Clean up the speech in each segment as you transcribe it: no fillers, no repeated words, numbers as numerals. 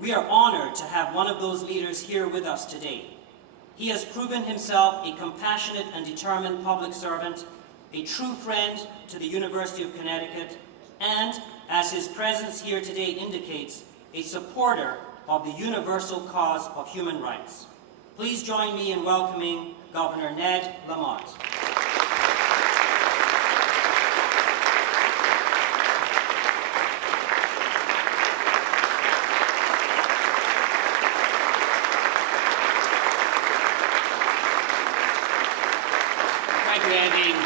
We are honored to have one of those leaders here with us today. He has proven himself a compassionate and determined public servant, a true friend to the University of Connecticut, and, as his presence here today indicates, a supporter of the universal cause of human rights. Please join me in welcoming Governor Ned Lamont. Thank you, Andy.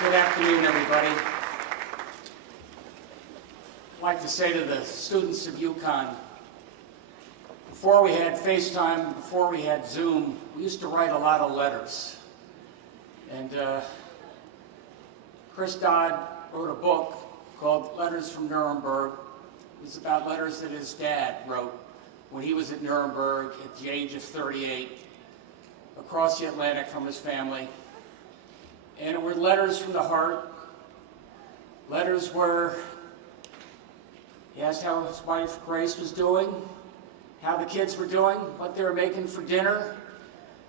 Good afternoon, everybody. I'd like to say to the students of UConn, before we had FaceTime, before we had Zoom, we used to write a lot of letters. And Chris Dodd wrote a book called Letters from Nuremberg. It was about letters that his dad wrote when he was at Nuremberg at the age of 38, across the Atlantic from his family. And it were letters from the heart, letters where he asked how his wife Grace was doing, how the kids were doing, what they were making for dinner.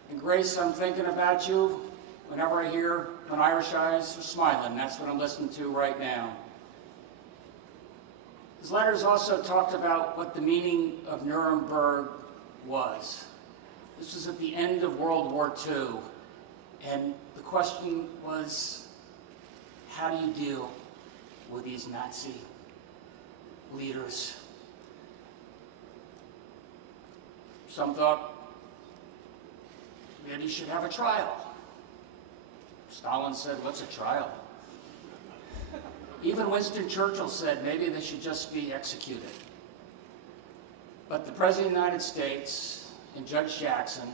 And Grace, I'm thinking about you. Whenever I hear an Irish eyes are smiling, that's what I'm listening to right now. His letters also talked about what the meaning of Nuremberg was. This was at the end of World War II. And the question was, how do you deal with these Nazi leaders? Some thought maybe you should have a trial. Stalin said, what's a trial? Even Winston Churchill said maybe they should just be executed. But the President of the United States and Judge Jackson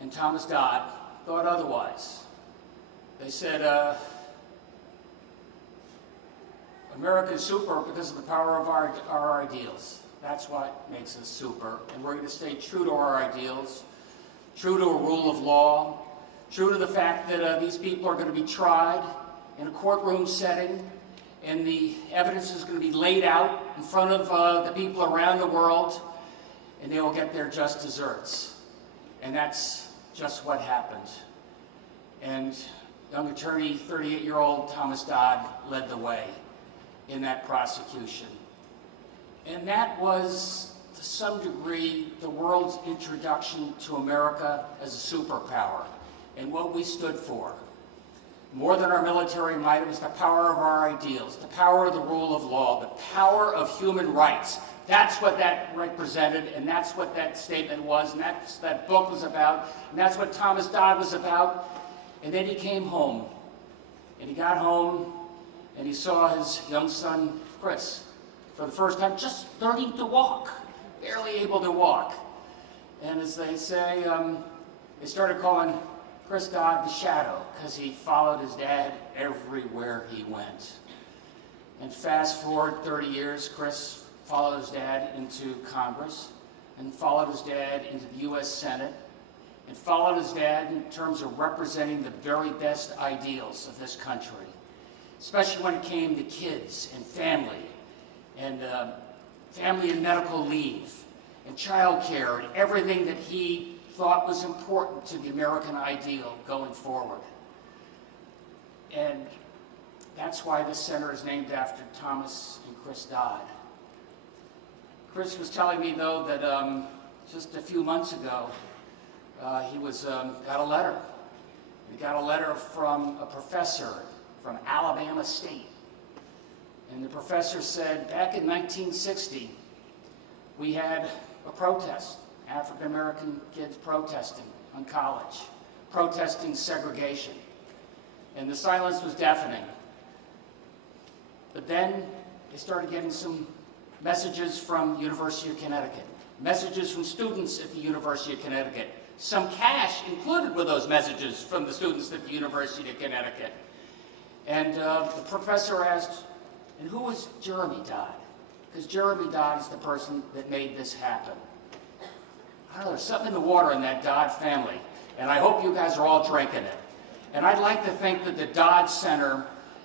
and Thomas Dodd thought otherwise. They said, America is super because of the power of our ideals. That's what makes us super. And we're going to stay true to our ideals, true to a rule of law, true to the fact that these people are going to be tried in a courtroom setting, and the evidence is going to be laid out in front of the people around the world, and they will get their just desserts. And that's just what happened. And young attorney, 38-year-old Thomas Dodd, led the way in that prosecution. And that was, to some degree, the world's introduction to America as a superpower and what we stood for. More than our military might, it was the power of our ideals, the power of the rule of law, the power of human rights. That's what that represented, and that's what that statement was, and that's what that book was about, and that's what Thomas Dodd was about. And then he came home, and he got home, and he saw his young son, Chris, for the first time, just learning to walk, barely able to walk. And as they say, they started calling Chris Dodd the Shadow, because he followed his dad everywhere he went. And fast forward 30 years, Chris followed his dad into Congress, and followed his dad into the U.S. Senate, and followed his dad in terms of representing the very best ideals of this country, especially when it came to kids and family and medical leave, and child care, and everything that he thought was important to the American ideal going forward. And that's why this center is named after Thomas and Chris Dodd. Chris was telling me, though, that just a few months ago, he got a letter. He got a letter from a professor from Alabama State. And the professor said, back in 1960, we had a protest, African-American kids protesting on college, protesting segregation. And the silence was deafening. But then they started getting some messages from the University of Connecticut, messages from students at the University of Connecticut, some cash included with those messages from the students at the University of Connecticut. And the professor asked, and who was Jeremy Dodd? Because Jeremy Dodd is the person that made this happen. I don't know, there's something in the water in that Dodd family, and I hope you guys are all drinking it. And I'd like to think that the Dodd Center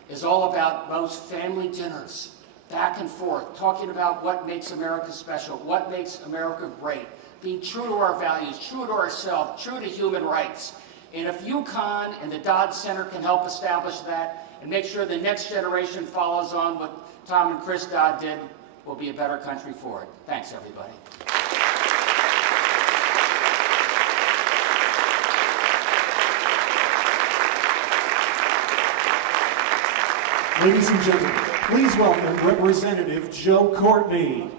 is all about those family dinners back and forth, talking about what makes America special, what makes America great, being true to our values, true to ourselves, true to human rights. And if UConn and the Dodd Center can help establish that and make sure the next generation follows on what Tom and Chris Dodd did, we'll be a better country for it. Thanks, everybody. Ladies and gentlemen, please welcome Representative Joe Courtney.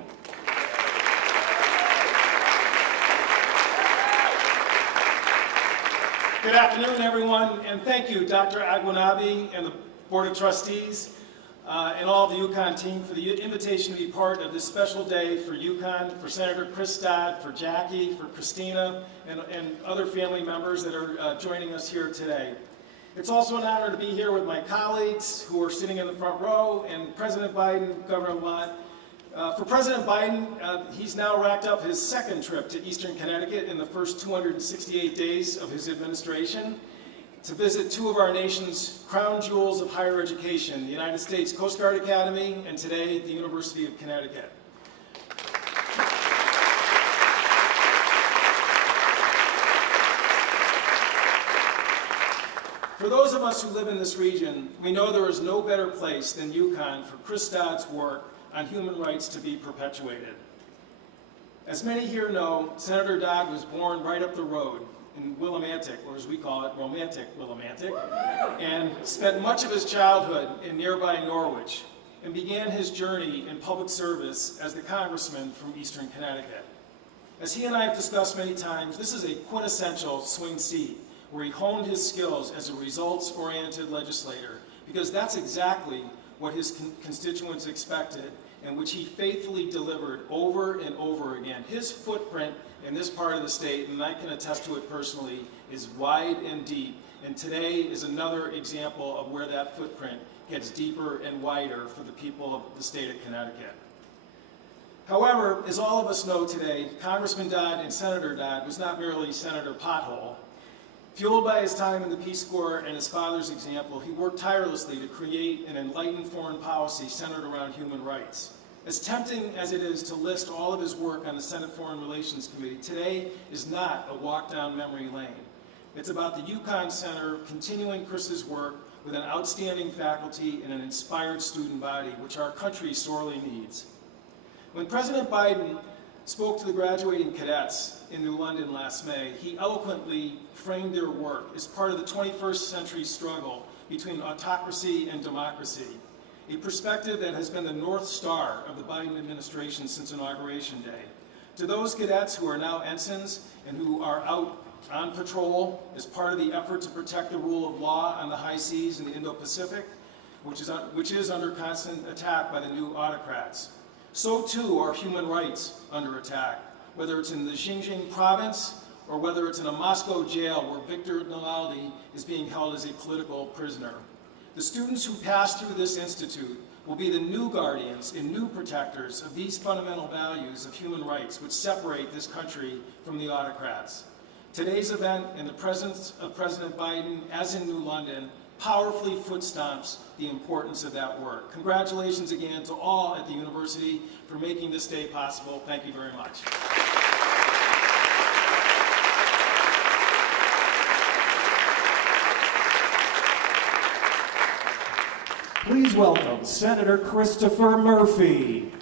Good afternoon, everyone, and thank you, Dr. Aguanabi and the Board of Trustees and all of the UConn team for the invitation to be part of this special day for UConn, for Senator Chris Dodd, for Jackie, for Christina, and other family members that are joining us here today. It's also an honor to be here with my colleagues who are sitting in the front row, and President Biden, Governor Lott. For President Biden, he's now racked up his second trip to Eastern Connecticut in the first 268 days of his administration to visit two of our nation's crown jewels of higher education, the United States Coast Guard Academy and today the University of Connecticut. For those of us who live in this region, we know there is no better place than UConn for Chris Dodd's work on human rights to be perpetuated. As many here know, Senator Dodd was born right up the road in Willimantic, or as we call it, romantic Willimantic, and spent much of his childhood in nearby Norwich, and began his journey in public service as the congressman from Eastern Connecticut. As he and I have discussed many times, this is a quintessential swing seat, where he honed his skills as a results-oriented legislator, because that's exactly what his constituents expected, and which he faithfully delivered over and over again. His footprint in this part of the state, and I can attest to it personally, is wide and deep, and today is another example of where that footprint gets deeper and wider for the people of the state of Connecticut. However, as all of us know today, Congressman Dodd and Senator Dodd was not merely Senator Pothole. Fueled by his time in the Peace Corps and his father's example, he worked tirelessly to create an enlightened foreign policy centered around human rights. As tempting as it is to list all of his work on the Senate Foreign Relations Committee, today is not a walk down memory lane. It's about the UConn Center continuing Chris's work with an outstanding faculty and an inspired student body, which our country sorely needs. When President Biden spoke to the graduating cadets in New London last May, he eloquently framed their work as part of the 21st century struggle between autocracy and democracy, a perspective that has been the North Star of the Biden administration since Inauguration Day. To those cadets who are now ensigns and who are out on patrol as part of the effort to protect the rule of law on the high seas in the Indo-Pacific, which is under constant attack by the new autocrats. So too are human rights under attack, whether it's in the Xinjiang province or whether it's in a Moscow jail where Victor Navalny is being held as a political prisoner. The students who pass through this institute will be the new guardians and new protectors of these fundamental values of human rights which separate this country from the autocrats. Today's event in the presence of President Biden, as in New London, powerfully footstomps the importance of that work. Congratulations again to all at the university for making this day possible. Thank you very much. Please welcome Senator Christopher Murphy.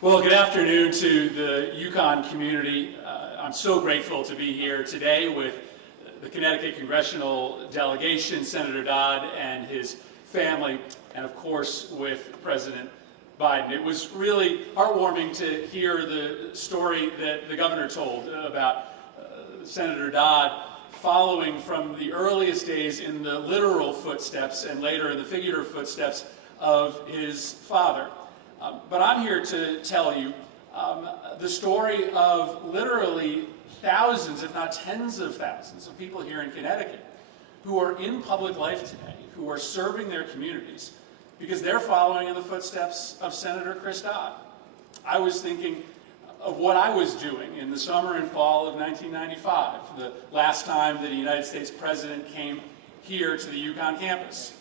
Well, good afternoon to the UConn community. I'm so grateful to be here today with the Connecticut congressional delegation, Senator Dodd and his family, and of course with President Biden. It was really heartwarming to hear the story that the governor told about Senator Dodd following from the earliest days in the literal footsteps and later in the figurative footsteps of his father. But I'm here to tell you the story of literally thousands, if not tens of thousands, of people here in Connecticut who are in public life today, who are serving their communities, because they're following in the footsteps of Senator Chris Dodd. I was thinking, of what I was doing in the summer and fall of 1995, the last time that a United States president came here to the UConn campus.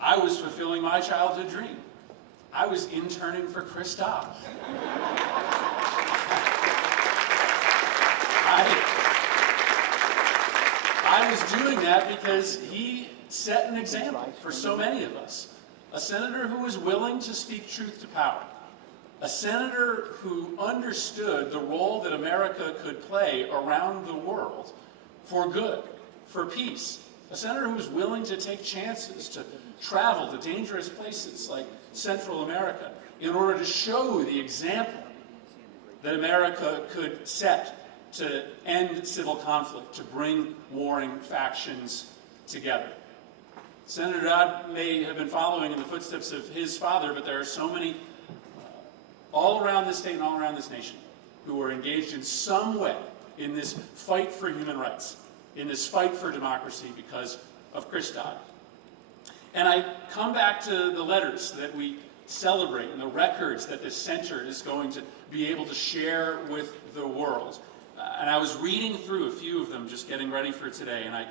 I was fulfilling my childhood dream. I was interning for Chris Dodd. I was doing that because he set an example for so many of us. A senator who was willing to speak truth to power. A senator who understood the role that America could play around the world for good, for peace. A senator who was willing to take chances to travel to dangerous places like Central America in order to show the example that America could set to end civil conflict, to bring warring factions together. Senator Dodd may have been following in the footsteps of his father, but there are so many all around this state and all around this nation who are engaged in some way in this fight for human rights, in this fight for democracy because of Chris Dodd. And I come back to the letters that we celebrate and the records that this center is going to be able to share with the world. And I was reading through a few of them, just getting ready for today, and I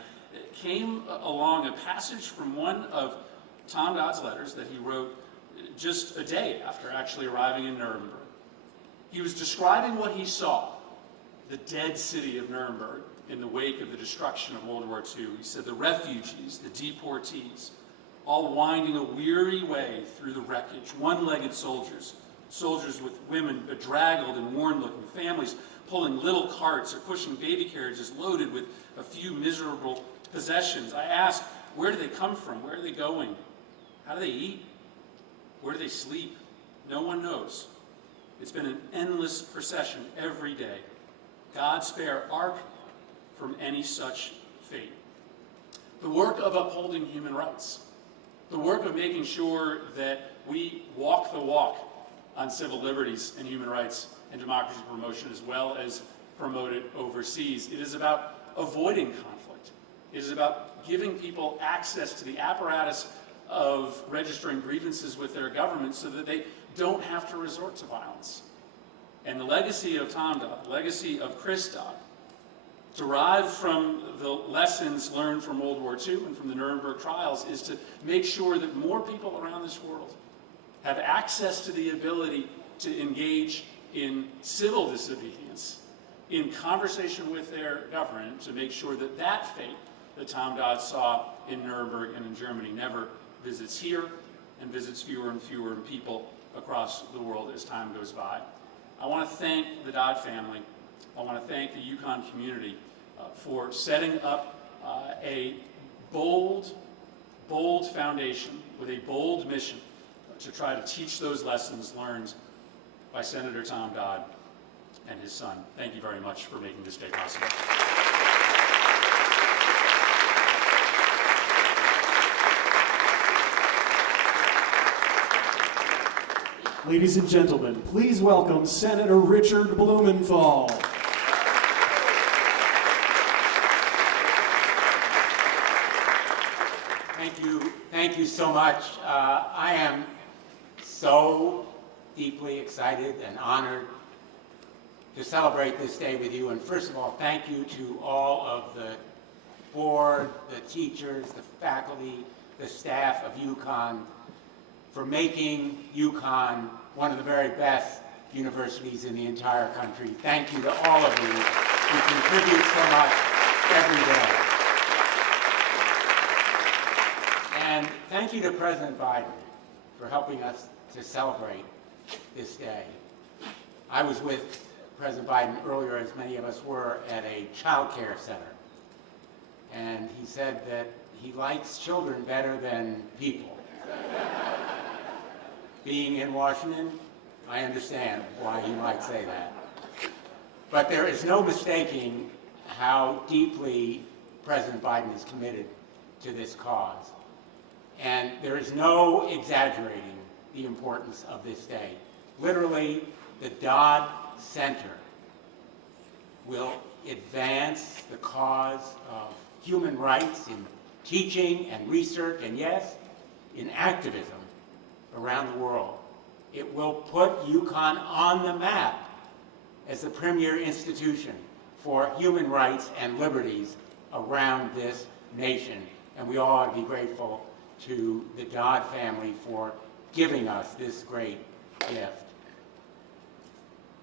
came along a passage from one of Tom Dodd's letters that he wrote just a day after actually arriving in Nuremberg. He was describing what he saw, the dead city of Nuremberg, in the wake of the destruction of World War II. He said the refugees, the deportees, all winding a weary way through the wreckage, one-legged soldiers, soldiers with women bedraggled and worn-looking, families pulling little carts or pushing baby carriages loaded with a few miserable possessions. I asked, where do they come from? Where are they going? How do they eat? Where do they sleep? No one knows. It's been an endless procession every day. God spare our people from any such fate. The work of upholding human rights, the work of making sure that we walk the walk on civil liberties and human rights and democracy promotion, as well as promote it overseas. It is about avoiding conflict. It is about giving people access to the apparatus of registering grievances with their government so that they don't have to resort to violence. And the legacy of Tom Dodd, the legacy of Chris Dodd, derived from the lessons learned from World War II and from the Nuremberg trials, is to make sure that more people around this world have access to the ability to engage in civil disobedience, in conversation with their government, to make sure that that fate that Tom Dodd saw in Nuremberg and in Germany never visits here and visits fewer and fewer people across the world as time goes by. I want to thank the Dodd family. I want to thank the UConn community for setting up a bold foundation with a bold mission to try to teach those lessons learned by Senator Tom Dodd and his son. Thank you very much for making this day possible. Ladies and gentlemen, please welcome Senator Richard Blumenthal. Thank you so much. I am so deeply excited and honored to celebrate this day with you. And first of all, thank you to all of the board, the teachers, the faculty, the staff of UConn for making UConn one of the very best universities in the entire country. Thank you to all of you who contribute so much every day. And thank you to President Biden for helping us to celebrate this day. I was with President Biden earlier, as many of us were, at a child care center. And he said that he likes children better than people. Being in Washington, I understand why he might say that. But there is no mistaking how deeply President Biden is committed to this cause. And there is no exaggerating the importance of this day. Literally, the Dodd Center will advance the cause of human rights in teaching and research, and yes, in activism around the world. It will put UConn on the map as the premier institution for human rights and liberties around this nation. And we all ought to be grateful to the Dodd family for giving us this great gift.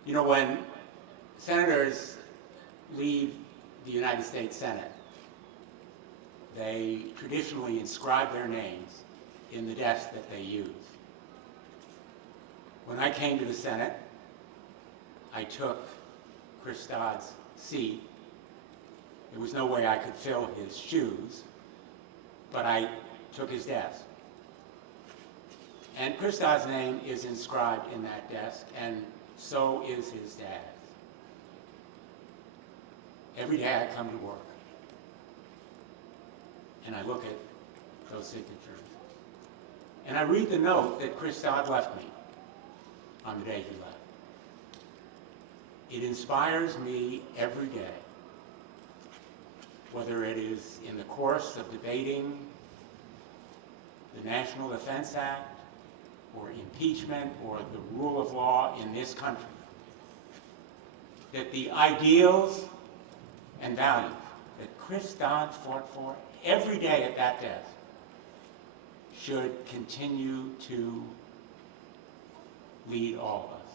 You know, when senators leave the United States Senate, they traditionally inscribe their names in the desk that they use. When I came to the Senate, I took Chris Dodd's seat. There was no way I could fill his shoes, but I took his desk. And Chris Dodd's name is inscribed in that desk, and so is his dad's. Every day I come to work, and I look at those signatures, and I read the note that Chris Dodd left me on the day he left. It inspires me every day, whether it is in the course of debating the National Defense Act, or impeachment, or the rule of law in this country, that the ideals and values that Chris Dodd fought for every day at that desk should continue to lead all of us.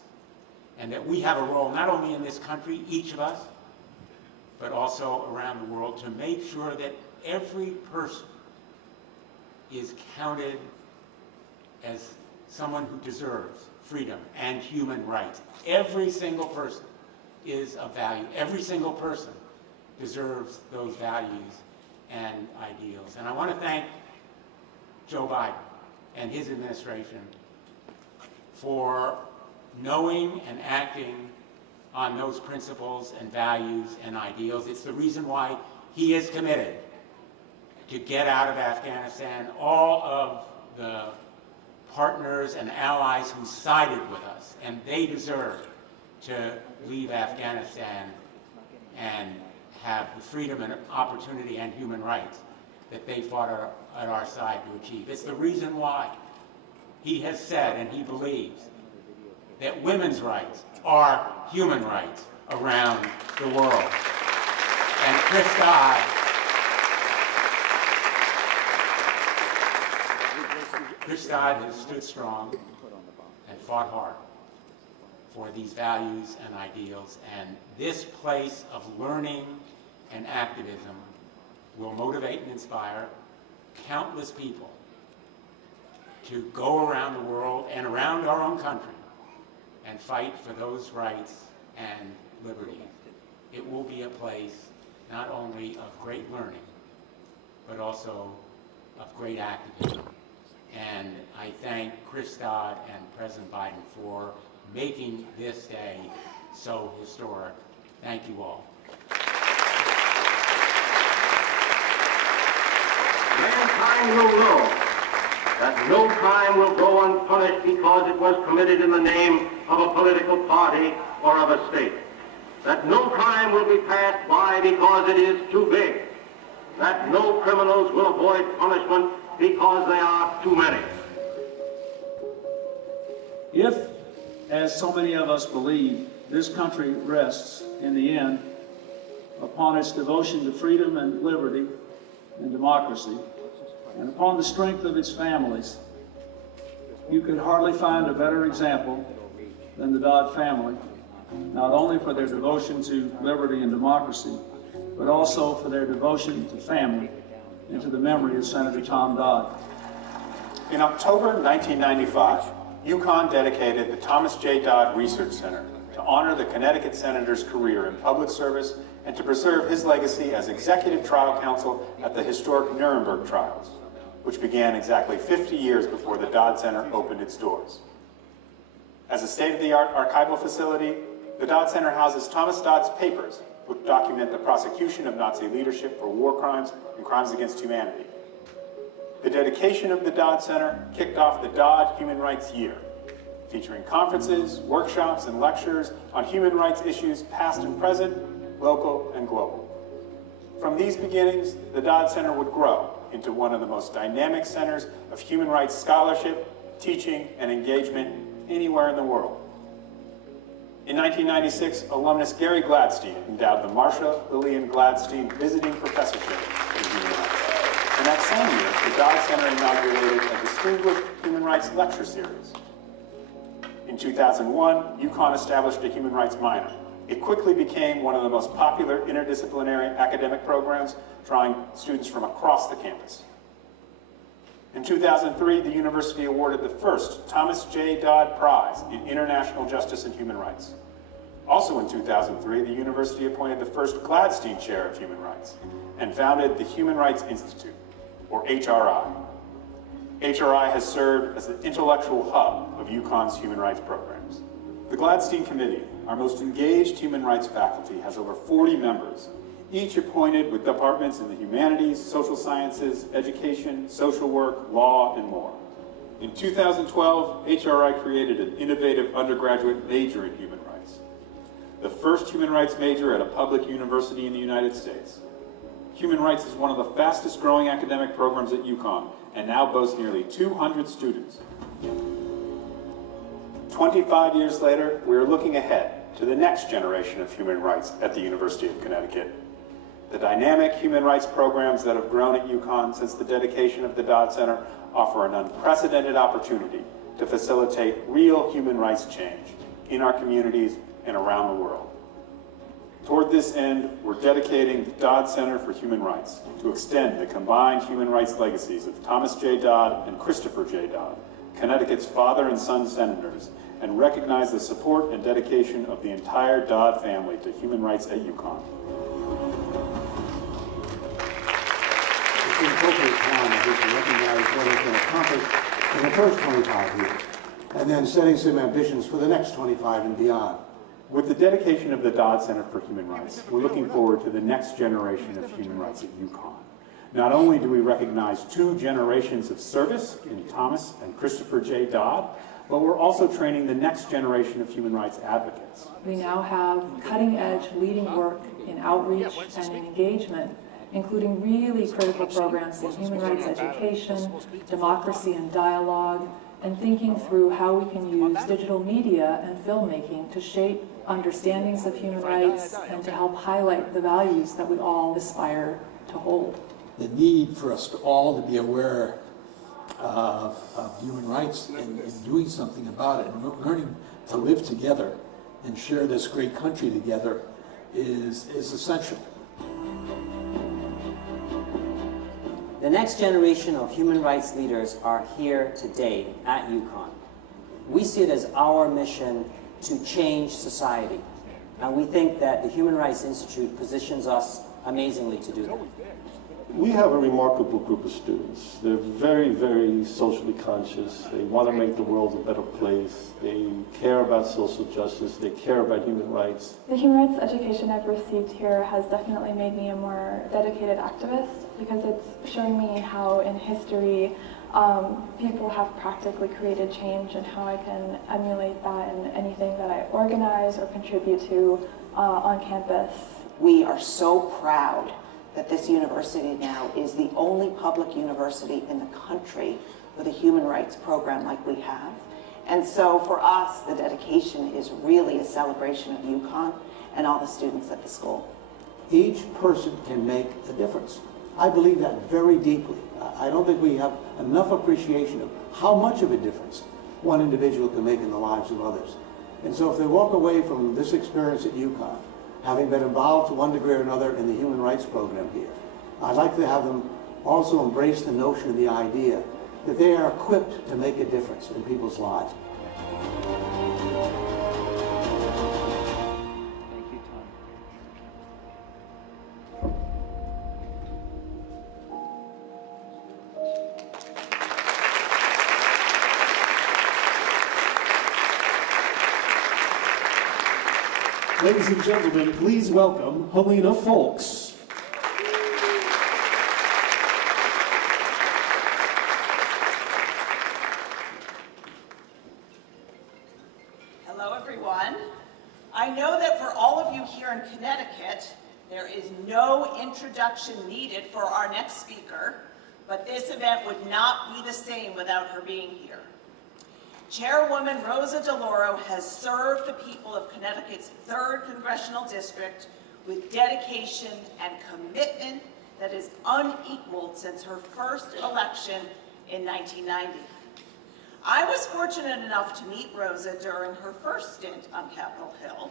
And that we have a role, not only in this country, each of us, but also around the world, to make sure that every person is counted as someone who deserves freedom and human rights. Every single person is of value. Every single person deserves those values and ideals. And I want to thank Joe Biden and his administration for knowing and acting on those principles and values and ideals. It's the reason why he is committed to get out of Afghanistan. All of the partners and allies who sided with us, and they deserve to leave Afghanistan and have the freedom and opportunity and human rights that they fought at our side to achieve. It's the reason why he has said, and he believes, that women's rights are human rights around the world. And Chris Dodd has stood strong and fought hard for these values and ideals, and this place of learning and activism will motivate and inspire countless people to go around the world and around our own country and fight for those rights and liberties. It will be a place not only of great learning, but also of great activism. And I thank Chris Dodd and President Biden for making this day so historic. Thank you all. Mankind will know that no crime will go unpunished because it was committed in the name of a political party or of a state. That no crime will be passed by because it is too big. That no criminals will avoid punishment because they are too many. If, as so many of us believe, this country rests, in the end, upon its devotion to freedom and liberty and democracy, and upon the strength of its families, you could hardly find a better example than the Dodd family, not only for their devotion to liberty and democracy, but also for their devotion to family and to the memory of Senator Tom Dodd. In October 1995, UConn dedicated the Thomas J. Dodd Research Center to honor the Connecticut Senator's career in public service and to preserve his legacy as executive trial counsel at the historic Nuremberg trials, which began exactly 50 years before the Dodd Center opened its doors. As a state-of-the-art archival facility, the Dodd Center houses Thomas Dodd's papers, which document the prosecution of Nazi leadership for war crimes and crimes against humanity. The dedication of the Dodd Center kicked off the Dodd Human Rights Year, featuring conferences, workshops, and lectures on human rights issues past and present, local and global. From these beginnings, the Dodd Center would grow into one of the most dynamic centers of human rights scholarship, teaching, and engagement anywhere in the world. In 1996, alumnus Gary Gladstein endowed the Marsha Lillian Gladstein Visiting Professorship in Human Rights. And that same year, the Dodd Center inaugurated a distinguished human rights lecture series. In 2001, UConn established a human rights minor. It quickly became one of the most popular interdisciplinary academic programs, drawing students from across the campus. In 2003, the university awarded the first Thomas J. Dodd Prize in International Justice and Human Rights. Also in 2003, the university appointed the first Gladstein Chair of Human Rights and founded the Human Rights Institute, or HRI. HRI has served as the intellectual hub of UConn's human rights programs. The Gladstein Committee, our most engaged human rights faculty, has over 40 members, each appointed with departments in the humanities, social sciences, education, social work, law, and more. In 2012, HRI created an innovative undergraduate major in human rights, the first human rights major at a public university in the United States. Human rights is one of the fastest growing academic programs at UConn and now boasts nearly 200 students. 25 years later, we are looking ahead to the next generation of human rights at the University of Connecticut. The dynamic human rights programs that have grown at UConn since the dedication of the Dodd Center offer an unprecedented opportunity to facilitate real human rights change in our communities and around the world. Toward this end, we're dedicating the Dodd Center for Human Rights to extend the combined human rights legacies of Thomas J. Dodd and Christopher J. Dodd, Connecticut's father and son senators, and recognize the support and dedication of the entire Dodd family to human rights at UConn. It's the appropriate time, I think, to recognize what has been accomplished in the first 25 years, and then setting some ambitions for the next 25 and beyond. With the dedication of the Dodd Center for Human Rights, we're looking forward to the next generation of human rights at UConn. Not only do we recognize 2 generations of service in Thomas and Christopher J. Dodd, but we're also training the next generation of human rights advocates. We now have cutting-edge leading work in outreach and in engagement, including really critical programs in human rights education, democracy and dialogue, and thinking through how we can use digital media and filmmaking to shape understandings of human rights and to help highlight the values that we all aspire to hold. The need for us all to be aware of human rights and doing something about it and learning to live together and share this great country together is essential. The next generation of human rights leaders are here today at UConn. We see it as our mission to change society, and we think that the Human Rights Institute positions us amazingly to do that. We have a remarkable group of students. They're very, very socially conscious. They want to make the world a better place. They care about social justice. They care about human rights. The human rights education I've received here has definitely made me a more dedicated activist because it's showing me how in history people have practically created change and how I can emulate that in anything that I organize or contribute to on campus. We are so proud that this university now is the only public university in the country with a human rights program like we have. And so for us, the dedication is really a celebration of UConn and all the students at the school. Each person can make a difference. I believe that very deeply. I don't think we have enough appreciation of how much of a difference one individual can make in the lives of others. And so if they walk away from this experience at UConn, having been involved to one degree or another in the human rights program here, I'd like to have them also embrace the notion of the idea that they are equipped to make a difference in people's lives. Thank you, Tom. Ladies and gentlemen, please welcome Helena Folks. Hello, everyone. I know that for all of you here in Connecticut, there is no introduction needed for our next speaker, but this event would not be the same without her being here. Chairwoman Rosa DeLauro has served the people of Connecticut's 3rd Congressional District with dedication and commitment that is unequaled since her first election in 1990. I was fortunate enough to meet Rosa during her first stint on Capitol Hill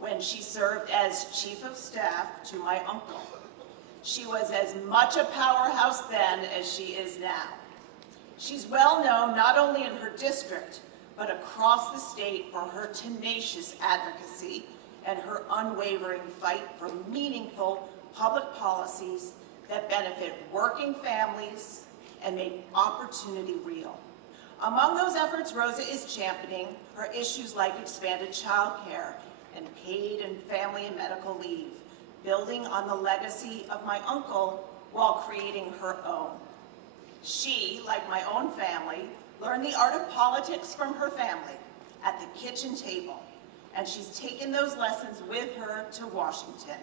when she served as Chief of Staff to my uncle. She was as much a powerhouse then as she is now. She's well known not only in her district, but across the state for her tenacious advocacy and her unwavering fight for meaningful public policies that benefit working families and make opportunity real. Among those efforts, Rosa is championing her issues like expanded child care and paid and family and medical leave, building on the legacy of my uncle while creating her own. She, like my own family, learned the art of politics from her family at the kitchen table, and she's taken those lessons with her to Washington.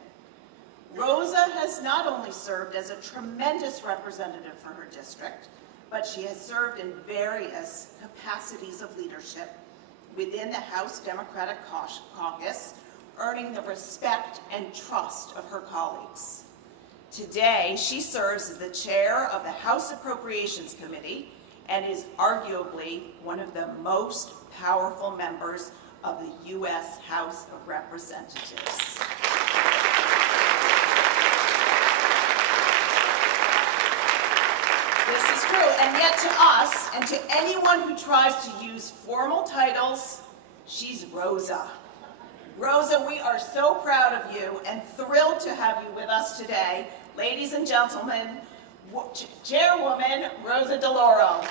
Rosa has not only served as a tremendous representative for her district, but she has served in various capacities of leadership within the House Democratic Caucus, earning the respect and trust of her colleagues. Today, she serves as the chair of the House Appropriations Committee and is arguably one of the most powerful members of the U.S. House of Representatives. This is true, and yet to us, and to anyone who tries to use formal titles, she's Rosa. Rosa, we are so proud of you and thrilled to have you with us today. Ladies and gentlemen, Chairwoman Rosa DeLauro.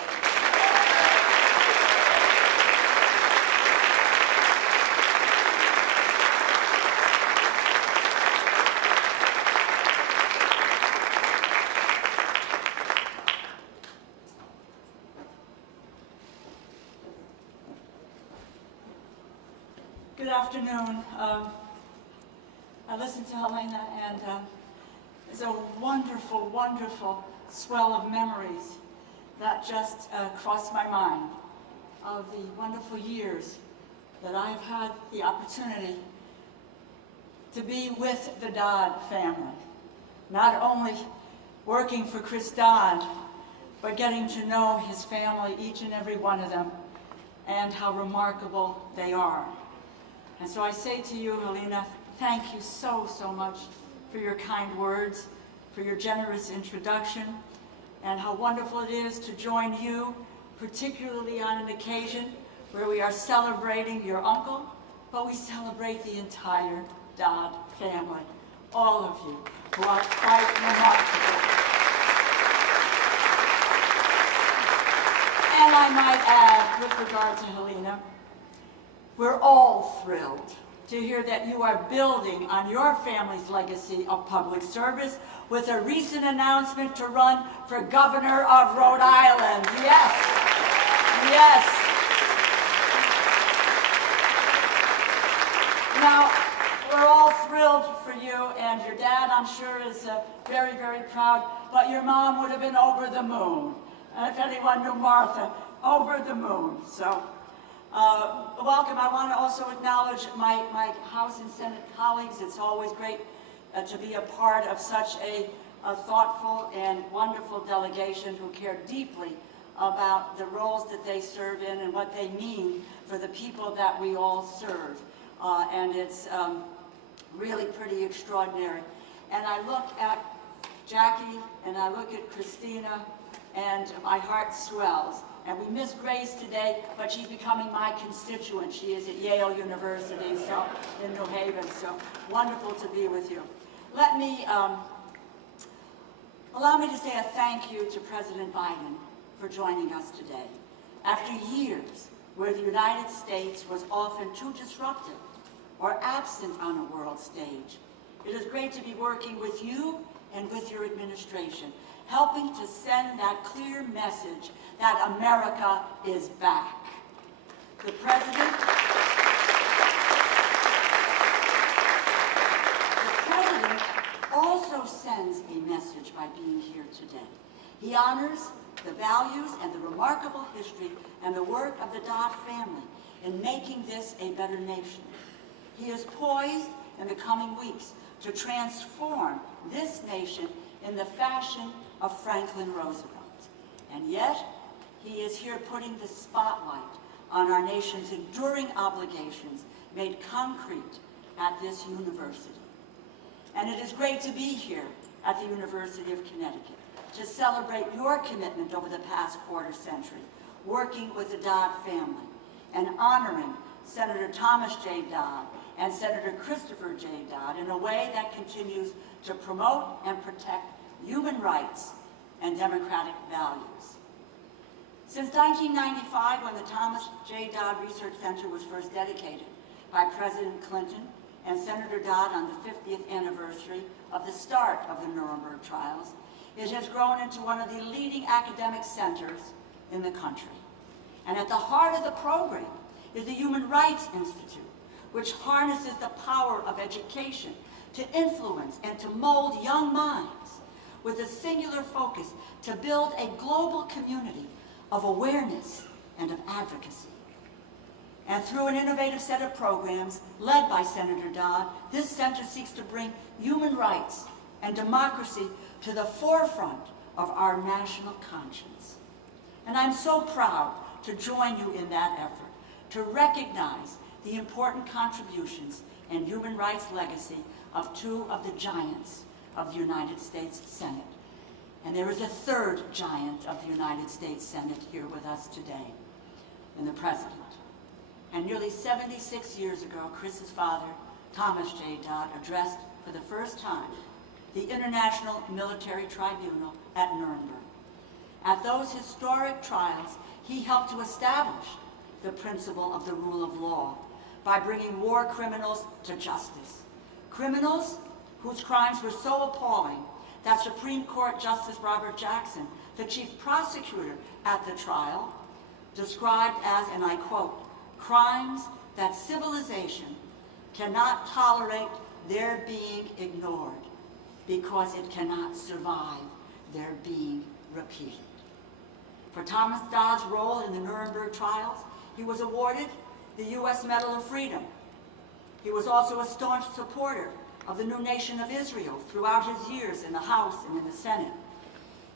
Good afternoon. I listened to Helena, and it's a wonderful, wonderful swell of memories that just crossed my mind of the wonderful years that I've had the opportunity to be with the Dodd family. Not only working for Chris Dodd, but getting to know his family, each and every one of them, and how remarkable they are. And so I say to you, Helena, thank you so, so much for your kind words, for your generous introduction, and how wonderful it is to join you, particularly on an occasion where we are celebrating your uncle, but we celebrate the entire Dodd family, all of you, who are quite remarkable. And I might add, with regard to Helena, we're all thrilled to hear that you are building on your family's legacy of public service with a recent announcement to run for governor of Rhode Island. Yes, yes. Now, we're all thrilled for you, and your dad, I'm sure, is very, very proud, but your mom would have been over the moon. If anyone knew Martha, over the moon. So, welcome. I want to also acknowledge my House and Senate colleagues. It's always great to be a part of such a thoughtful and wonderful delegation who care deeply about the roles that they serve in and what they mean for the people that we all serve. And it's really pretty extraordinary. And I look at Jackie and I look at Christina and my heart swells. And we miss Grace today, but she's becoming my constituent. She is at Yale University, so in New Haven, so wonderful to be with you. Let me, allow me to say a thank you to President Biden for joining us today. After years where the United States was often too disruptive or absent on a world stage, it is great to be working with you and with your administration, helping to send that clear message that America is back. The President also sends a message by being here today. He honors the values and the remarkable history and the work of the Dodd family in making this a better nation. He is poised in the coming weeks to transform this nation in the fashion of Franklin Roosevelt. And yet, he is here putting the spotlight on our nation's enduring obligations made concrete at this university. And it is great to be here at the University of Connecticut to celebrate your commitment over the past quarter century, working with the Dodd family and honoring Senator Thomas J. Dodd and Senator Christopher J. Dodd in a way that continues to promote and protect human rights and democratic values. Since 1995, when the Thomas J. Dodd Research Center was first dedicated by President Clinton and Senator Dodd on the 50th anniversary of the start of the Nuremberg trials, it has grown into one of the leading academic centers in the country. And at the heart of the program is the Human Rights Institute, which harnesses the power of education to influence and to mold young minds with a singular focus to build a global community of awareness and of advocacy. And through an innovative set of programs led by Senator Dodd, this center seeks to bring human rights and democracy to the forefront of our national conscience. And I'm so proud to join you in that effort, to recognize the important contributions and human rights legacy of two of the giants of the United States Senate. And there is a third giant of the United States Senate here with us today, in the President. And nearly 76 years ago, Chris's father, Thomas J. Dodd, addressed for the first time the International Military Tribunal at Nuremberg. At those historic trials, he helped to establish the principle of the rule of law by bringing war criminals to justice. Criminals whose crimes were so appalling that Supreme Court Justice Robert Jackson, the chief prosecutor at the trial, described as, and I quote, crimes that civilization cannot tolerate their being ignored because it cannot survive their being repeated. For Thomas Dodd's role in the Nuremberg trials, he was awarded the U.S. Medal of Freedom. He was also a staunch supporter of the new nation of Israel throughout his years in the House and in the Senate.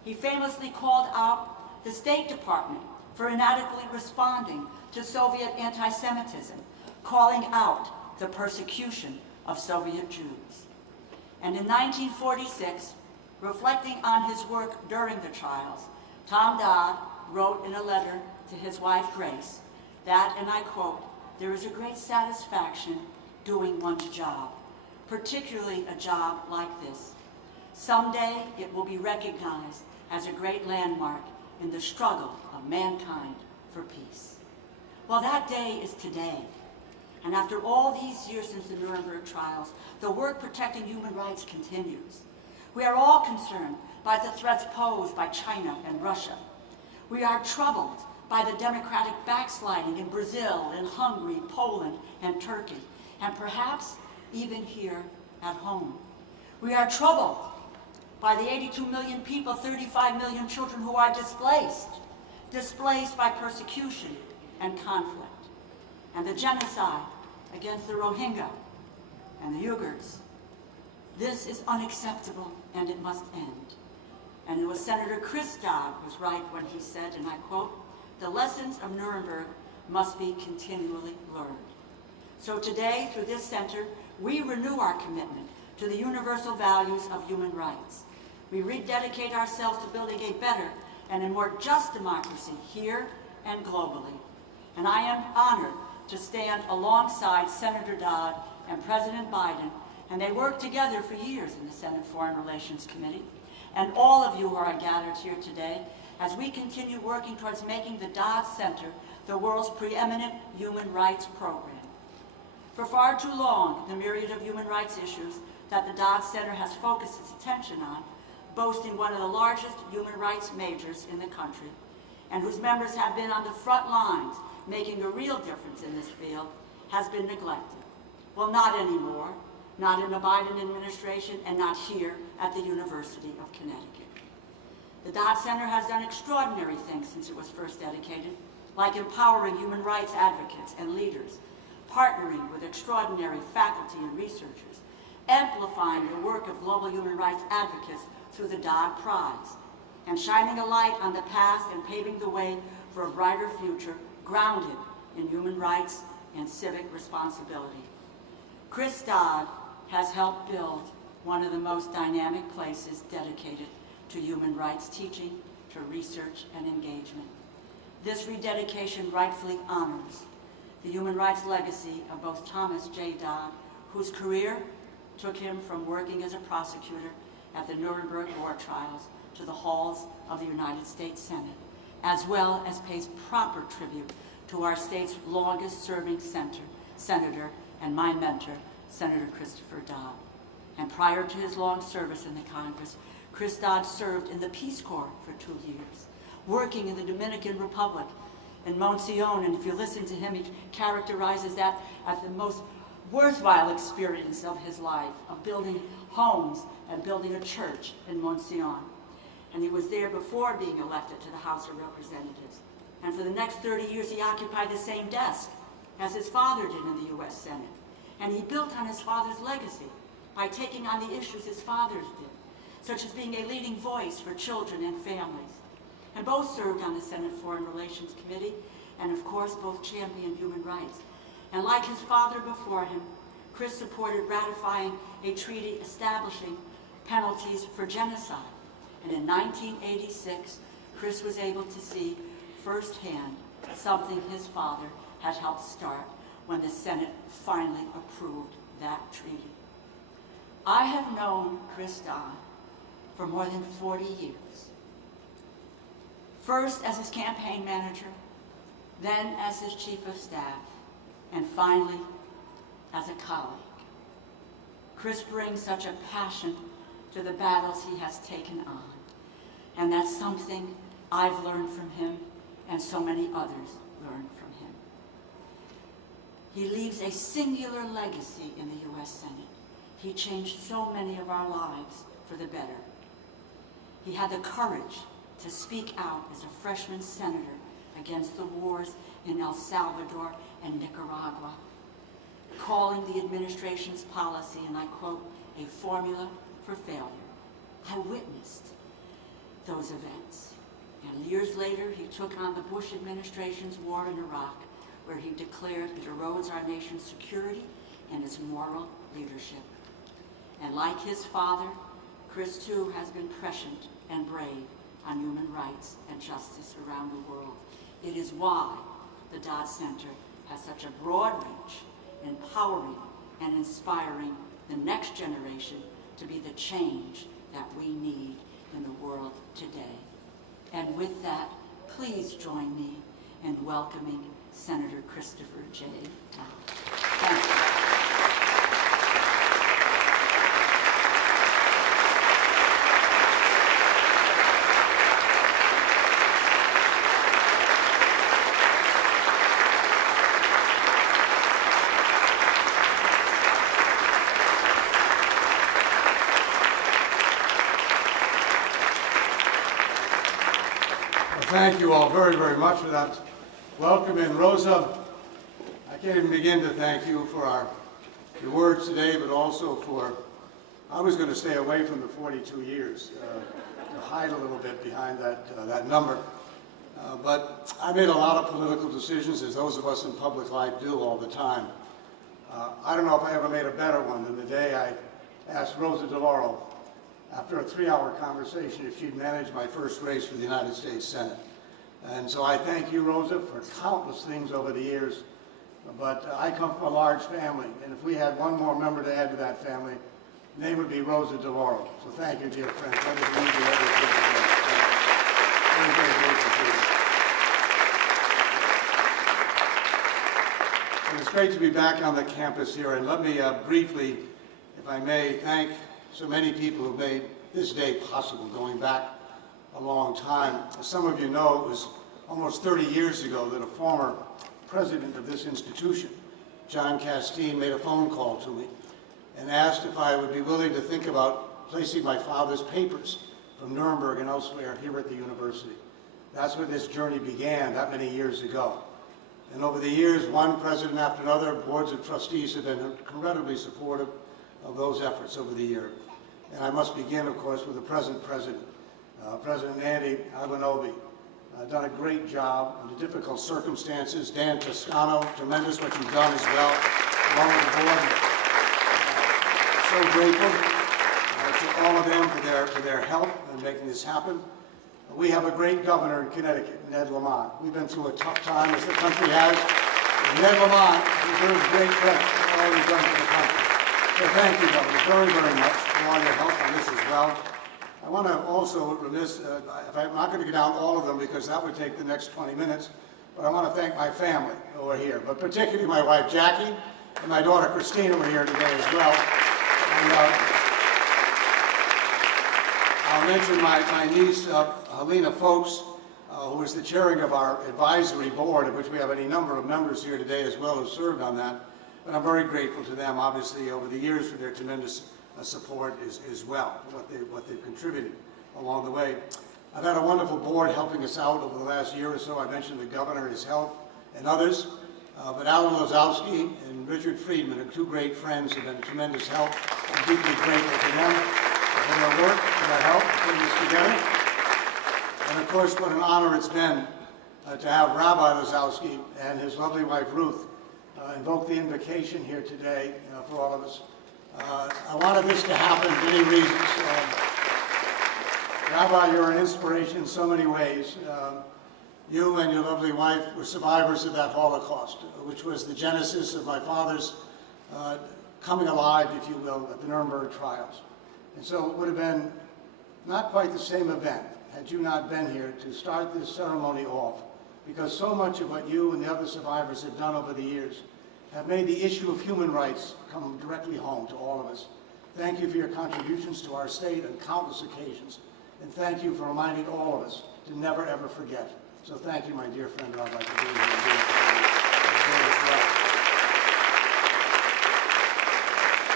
He famously called out the State Department for inadequately responding to Soviet anti-Semitism, calling out the persecution of Soviet Jews. And in 1946, reflecting on his work during the trials, Tom Dodd wrote in a letter to his wife Grace that, and I quote, "There is a great satisfaction doing one's job, particularly a job like this. Someday it will be recognized as a great landmark in the struggle of mankind for peace." Well, that day is today. And after all these years since the Nuremberg trials, the work protecting human rights continues. We are all concerned by the threats posed by China and Russia. We are troubled by the democratic backsliding in Brazil, in Hungary, Poland, and Turkey, and perhaps even here at home. We are troubled by the 82 million people, 35 million children who are displaced by persecution and conflict, and the genocide against the Rohingya and the Uyghurs. This is unacceptable and it must end. And it was Senator Chris Dodd who was right when he said, and I quote, "The lessons of Nuremberg must be continually learned." So today, through this center, we renew our commitment to the universal values of human rights. We rededicate ourselves to building a better and a more just democracy here and globally. And I am honored to stand alongside Senator Dodd and President Biden, and they worked together for years in the Senate Foreign Relations Committee, and all of you who are gathered here today as we continue working towards making the Dodd Center the world's preeminent human rights program. For far too long, the myriad of human rights issues that the Dodd Center has focused its attention on, boasting one of the largest human rights majors in the country, and whose members have been on the front lines making a real difference in this field, has been neglected. Well, not anymore, not in the Biden administration, and not here at the University of Connecticut. The Dodd Center has done extraordinary things since it was first dedicated, like empowering human rights advocates and leaders, partnering with extraordinary faculty and researchers, amplifying the work of global human rights advocates through the Dodd Prize, and shining a light on the past and paving the way for a brighter future grounded in human rights and civic responsibility. Chris Dodd has helped build one of the most dynamic places dedicated to human rights teaching, to research and engagement. This rededication rightfully honors the human rights legacy of both Thomas J. Dodd, whose career took him from working as a prosecutor at the Nuremberg war trials to the halls of the United States Senate, as well as pays proper tribute to our state's longest-serving senator and my mentor, Senator Christopher Dodd. And prior to his long service in the Congress, Chris Dodd served in the Peace Corps for 2 years, working in the Dominican Republic in Monción, and if you listen to him, he characterizes that as the most worthwhile experience of his life, of building homes and building a church in Monción. And he was there before being elected to the House of Representatives. And for the next 30 years, he occupied the same desk as his father did in the U.S. Senate. And he built on his father's legacy by taking on the issues his fathers did, such as being a leading voice for children and families. And both served on the Senate Foreign Relations Committee, and of course, both championed human rights. And like his father before him, Chris supported ratifying a treaty establishing penalties for genocide. And in 1986, Chris was able to see firsthand something his father had helped start when the Senate finally approved that treaty. I have known Chris Dodd for more than 40 years. First as his campaign manager, then as his chief of staff, and finally as a colleague. Chris brings such a passion to the battles he has taken on, and that's something I've learned from him and so many others learned from him. He leaves a singular legacy in the U.S. Senate. He changed so many of our lives for the better. He had the courage to speak out as a freshman senator against the wars in El Salvador and Nicaragua, calling the administration's policy, and I quote, a formula for failure. I witnessed those events. And years later, he took on the Bush administration's war in Iraq, where he declared it erodes our nation's security and its moral leadership. And like his father, Chris too has been prescient and brave on human rights and justice around the world. It is why the Dodd Center has such a broad reach, empowering and inspiring the next generation to be the change that we need in the world today. And with that, please join me in welcoming Senator Christopher J. Dodd. Thank you. Thank you all very, very much for that welcome. And Rosa, I can't even begin to thank you for your words today, but also for, I was going to stay away from the 42 years, to hide a little bit behind that number. But I made a lot of political decisions, as those of us in public life do all the time. I don't know if I ever made a better one than the day I asked Rosa DeLauro, after a 3-hour conversation, if she'd managed my first race for the United States Senate. And so I thank you, Rosa, for countless things over the years. But I come from a large family, and if we had one more member to add to that family, the name would be Rosa DeLauro. So thank you, dear friend. Very, very grateful to you. And it's great to be back on the campus here, and let me briefly, if I may, thank so many people who made this day possible, going back a long time. As some of you know, it was almost 30 years ago that a former president of this institution, John Castine, made a phone call to me and asked if I would be willing to think about placing my father's papers from Nuremberg and elsewhere here at the university. That's where this journey began that many years ago. And over the years, one president after another, boards of trustees have been incredibly supportive of those efforts over the year. And I must begin, of course, with the present president, President Andy Aguinobi. Done a great job under difficult circumstances. Dan Toscano, tremendous what you've done as well, along with the board. So grateful to all of them for their help in making this happen. We have a great governor in Connecticut, Ned Lamont. We've been through a tough time, as the country has. And Ned Lamont deserves great credit for all he's done for the country. So thank you, Governor, very, very much for all your help on this as well. I want to also remiss, I'm not going to get down all of them because that would take the next 20 minutes, but I want to thank my family who are here, but particularly my wife Jackie and my daughter Christina were here today as well. And, I'll mention my niece Helena Folks, who is the chairing of our advisory board, of which we have any number of members here today as well who served on that. But I'm very grateful to them, obviously, over the years for their tremendous support as well, what they've contributed along the way. I've had a wonderful board helping us out over the last year or so. I mentioned the governor, his help, and others. But Alan Lozowski and Richard Friedman are two great friends who have been tremendous help. I'm deeply grateful to them for their work, for their help, putting this together. And of course, what an honor it's been to have Rabbi Lozowski and his lovely wife Ruth invoke the invocation here today for all of us. I wanted this to happen for many reasons. Rabbi, you're an inspiration in so many ways. You and your lovely wife were survivors of that Holocaust, which was the genesis of my father's coming alive, if you will, at the Nuremberg trials. And so it would have been not quite the same event had you not been here to start this ceremony off, because so much of what you and the other survivors have done over the years have made the issue of human rights come directly home to all of us. Thank you for your contributions to our state on countless occasions, and thank you for reminding all of us to never ever forget. So thank you, my dear friend Rabbi, for being here and doing it as well.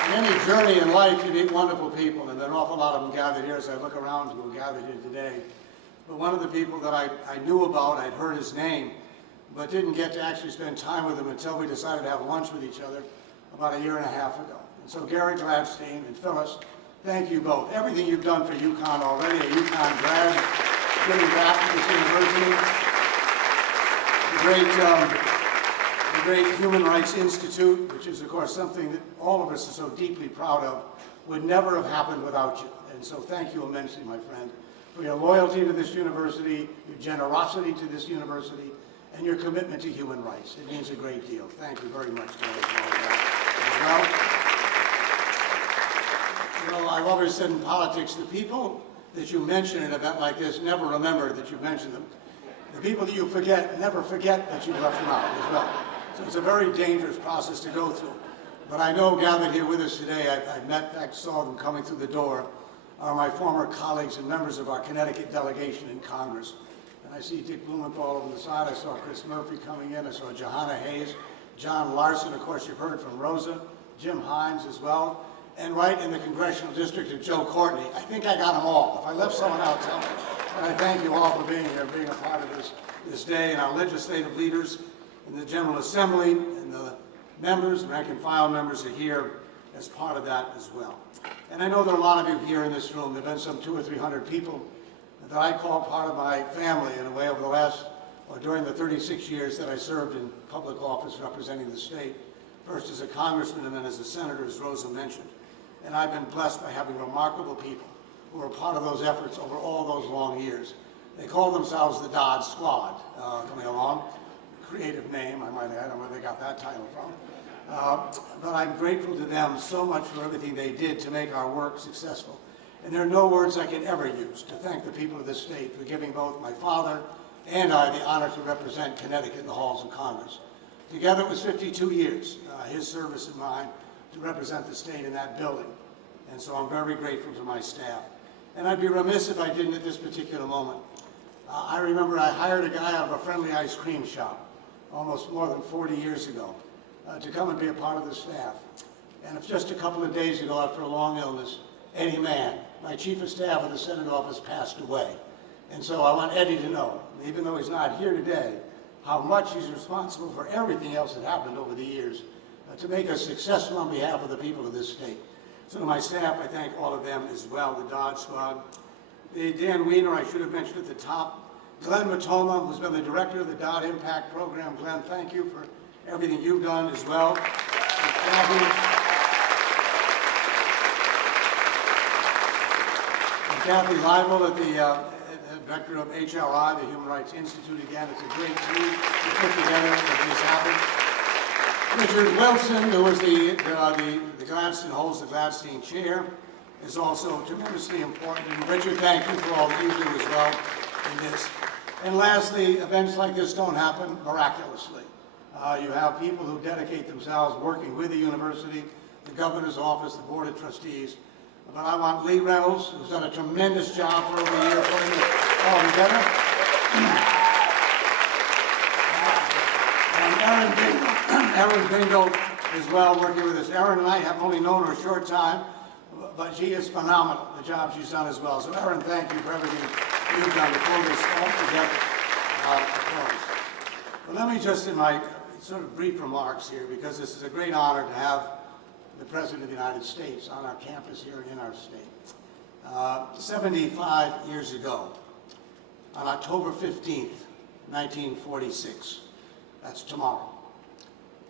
On any journey in life, you meet wonderful people, and there are an awful lot of them gathered here as I look around who are gathered here today. But one of the people that I knew about, I'd heard his name, but didn't get to actually spend time with him until we decided to have lunch with each other about a year and a half ago. And so Gary Gladstein and Phyllis, thank you both. Everything you've done for UConn already, a UConn grad, giving back to this university, the great Human Rights Institute, which is of course something that all of us are so deeply proud of, would never have happened without you. And so thank you immensely, my friend, for your loyalty to this university, your generosity to this university, and your commitment to human rights. It means a great deal. Thank you very much, Gary, for all of that as well. You know, I've always said in politics, the people that you mention at an event like this never remember that you mentioned them. The people that you forget never forget that you left them out as well. So it's a very dangerous process to go through. But I know gathered here with us today, I've met, in fact, saw them coming through the door, are my former colleagues and members of our Connecticut delegation in Congress. And I see Dick Blumenthal over the side. I saw Chris Murphy coming in. I saw Johanna Hayes, John Larson, of course you've heard from Rosa, Jim Hines as well, and right in the congressional district of Joe Courtney. I think I got them all. If I left someone out, tell me. And I thank you all for being here, being a part of this day, and our legislative leaders in the General Assembly and the members, rank and file members are here as part of that as well. And I know there are a lot of you here in this room. There have been some 200 or 300 people that I call part of my family in a way over the last, or during the 36 years that I served in public office representing the state, first as a congressman and then as a senator, as Rosa mentioned. And I've been blessed by having remarkable people who were part of those efforts over all those long years. They call themselves the Dodd Squad, coming along. Creative name, I might add. I don't know where they got that title from. But I'm grateful to them so much for everything they did to make our work successful. And there are no words I could ever use to thank the people of this state for giving both my father and I the honor to represent Connecticut in the halls of Congress. Together it was 52 years, his service and mine, to represent the state in that building. And so I'm very grateful to my staff. And I'd be remiss if I didn't at this particular moment. I remember I hired a guy out of a friendly ice cream shop almost more than 40 years ago to come and be a part of the staff. And just a couple of days ago, after a long illness, Eddie Mann my chief of staff of the Senate office passed away. And so I want Eddie to know, even though he's not here today, how much he's responsible for everything else that happened over the years to make us successful on behalf of the people of this state. So to my staff, I thank all of them as well, the Dodd Squad. Dan Wiener, I should have mentioned at the top. Glenn Matoma, who's been the director of the Dodd Impact Program. Glenn, thank you for everything you've done as well. Kathy Leibel, at the director of HRI, the Human Rights Institute. Again, it's a great team to put together and make this happen. Richard Wilson, who was the Gladstone, holds the Gladstein chair, is also tremendously important. And Richard, thank you for all that you do as well in this. And lastly, events like this don't happen miraculously. You have people who dedicate themselves working with the university, the governor's office, the board of trustees. But I want Lee Reynolds, who's done a tremendous job for over a year putting it all together. And Erin Bingo as well, working with us. Erin and I have only known her a short time, but she is phenomenal, the job she's done as well. So Erin, thank you for everything you've done to pull this all together. Well, let me just, in my sort of brief remarks here, because this is a great honor to have the President of the United States on our campus here in our state. 75 years ago, on October 15th, 1946, that's tomorrow,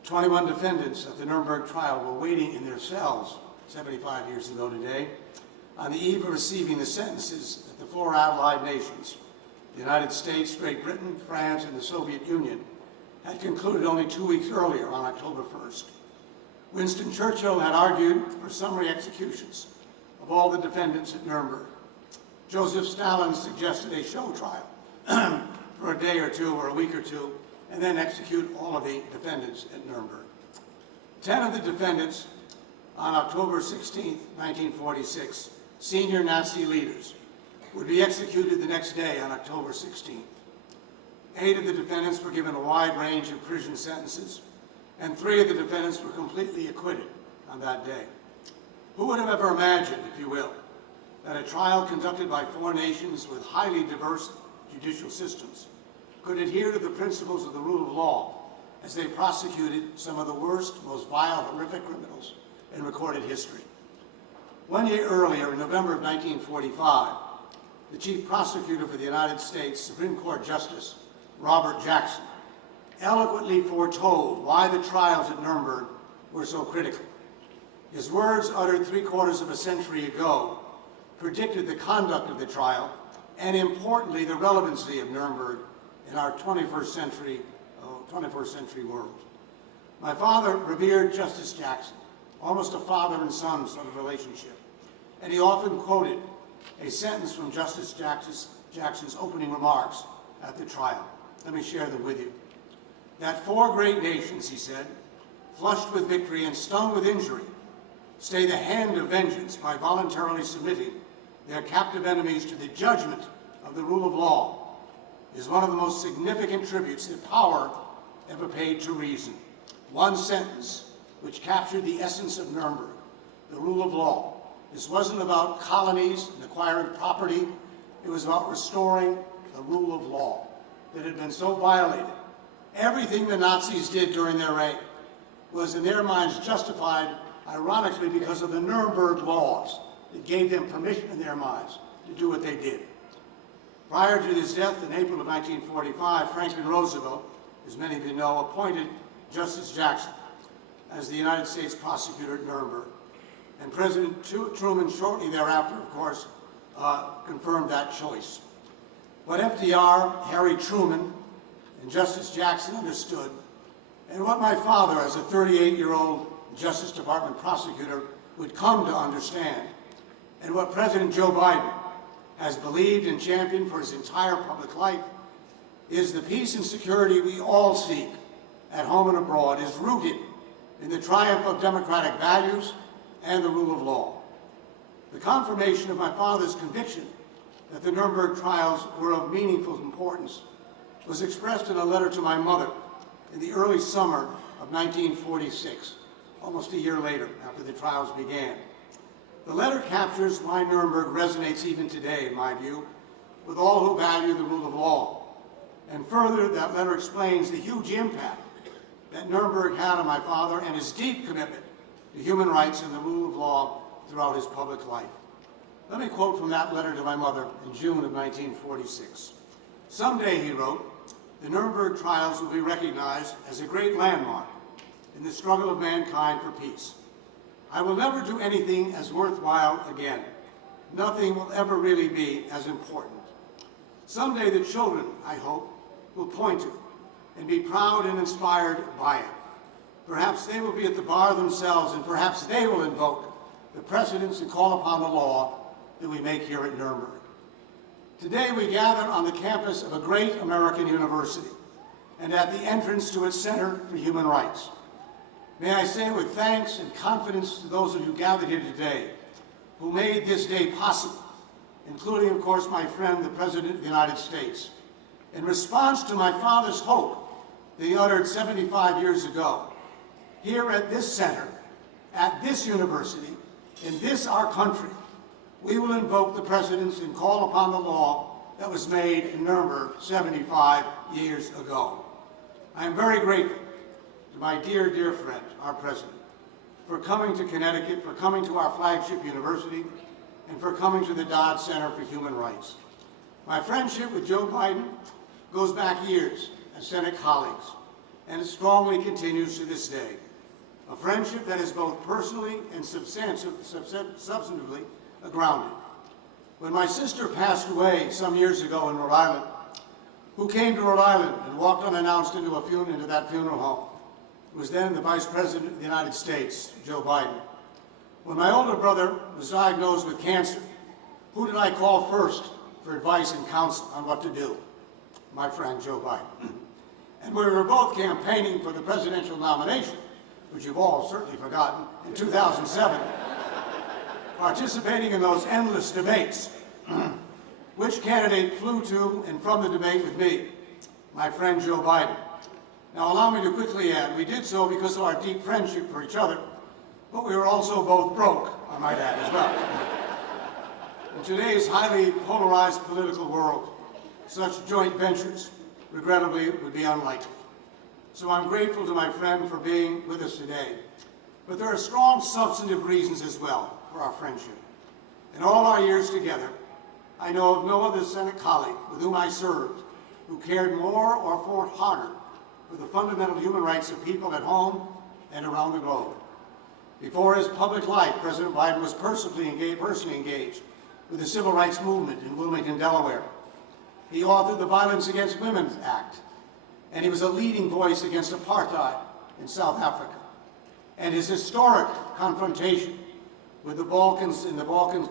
21 defendants of the Nuremberg trial were waiting in their cells 75 years ago today, on the eve of receiving the sentences that the four Allied nations, the United States, Great Britain, France, and the Soviet Union, had concluded only 2 weeks earlier on October 1st. Winston Churchill had argued for summary executions of all the defendants at Nuremberg. Joseph Stalin suggested a show trial for a day or two or a week or two, and then execute all of the defendants at Nuremberg. 10 of the defendants on October 16, 1946, senior Nazi leaders, would be executed the next day on October 16th. 8 of the defendants were given a wide range of prison sentences, and 3 of the defendants were completely acquitted on that day. Who would have ever imagined, if you will, that a trial conducted by 4 nations with highly diverse judicial systems could adhere to the principles of the rule of law as they prosecuted some of the worst, most vile, horrific criminals in recorded history? 1 year earlier, in November of 1945, the chief prosecutor for the United States Supreme Court Justice, Robert Jackson, eloquently foretold why the trials at Nuremberg were so critical. His words, uttered 3/4 of a century ago, predicted the conduct of the trial and, importantly, the relevancy of Nuremberg in our 21st century world. My father revered Justice Jackson, almost a father and son sort of relationship, and he often quoted a sentence from Justice Jackson's opening remarks at the trial. Let me share them with you. That 4 great nations, he said, flushed with victory and stung with injury, stay the hand of vengeance by voluntarily submitting their captive enemies to the judgment of the rule of law, is one of the most significant tributes that power ever paid to reason. One sentence which captured the essence of Nuremberg, the rule of law. This wasn't about colonies and acquiring property. It was about restoring the rule of law that had been so violated. Everything the Nazis did during their reign was, in their minds, justified, ironically, because of the Nuremberg laws that gave them permission in their minds to do what they did. Prior to his death in April of 1945, Franklin Roosevelt, as many of you know, appointed Justice Jackson as the United States prosecutor at Nuremberg. And President Truman, shortly thereafter, of course, confirmed that choice. What FDR, Harry Truman, and Justice Jackson understood, and what my father, as a 38-year-old Justice Department prosecutor, would come to understand, and what President Joe Biden has believed and championed for his entire public life, is the peace and security we all seek at home and abroad is rooted in the triumph of democratic values and the rule of law. The confirmation of my father's conviction that the Nuremberg trials were of meaningful importance was expressed in a letter to my mother in the early summer of 1946, almost a year later after the trials began. The letter captures why Nuremberg resonates even today, in my view, with all who value the rule of law. And further, that letter explains the huge impact that Nuremberg had on my father and his deep commitment to human rights and the rule of law throughout his public life. Let me quote from that letter to my mother in June of 1946. "Someday," he wrote, "the Nuremberg trials will be recognized as a great landmark in the struggle of mankind for peace. I will never do anything as worthwhile again. Nothing will ever really be as important. Someday the children, I hope, will point to it and be proud and inspired by it. Perhaps they will be at the bar themselves, and perhaps they will invoke the precedents and call upon the law that we make here at Nuremberg." Today we gather on the campus of a great American university and at the entrance to its Center for Human Rights. May I say with thanks and confidence to those of you gathered here today who made this day possible, including, of course, my friend, the President of the United States. In response to my father's hope that he uttered 75 years ago, here at this center, at this university, in this our country, we will invoke the precedents and call upon the law that was made in Nuremberg 75 years ago. I am very grateful to my dear, dear friend, our president, for coming to Connecticut, for coming to our flagship university, and for coming to the Dodd Center for Human Rights. My friendship with Joe Biden goes back years as Senate colleagues, and it strongly continues to this day. A friendship that is both personally and substantively grounded. When my sister passed away some years ago in Rhode Island, who came to Rhode Island and walked unannounced into that funeral home? It was then the Vice President of the United States, Joe Biden. When my older brother was diagnosed with cancer, who did I call first for advice and counsel on what to do? My friend, Joe Biden. And we were both campaigning for the presidential nomination, which you've all certainly forgotten, in 2007, participating in those endless debates. Which candidate flew to and from the debate with me? My friend, Joe Biden. Now, allow me to quickly add, we did so because of our deep friendship for each other, but we were also both broke, I might add, as well. In today's highly polarized political world, such joint ventures, regrettably, would be unlikely. So I'm grateful to my friend for being with us today. But there are strong substantive reasons as well for our friendship. In all our years together, I know of no other Senate colleague with whom I served who cared more or fought harder for the fundamental human rights of people at home and around the globe. Before his public life, President Biden was personally engaged with the Civil Rights Movement in Wilmington, Delaware. He authored the Violence Against Women Act, and he was a leading voice against apartheid in South Africa. And his historic confrontation with the Balkans during the Balkans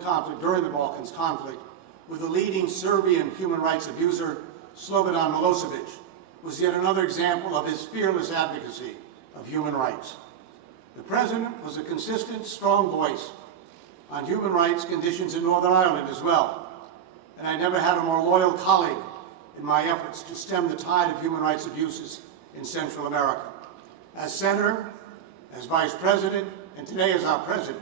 conflict, with the leading Serbian human rights abuser, Slobodan Milosevic, was yet another example of his fearless advocacy of human rights. The President was a consistent, strong voice on human rights conditions in Northern Ireland as well, and I never had a more loyal colleague in my efforts to stem the tide of human rights abuses in Central America. As Senator, as Vice President, and today as our President,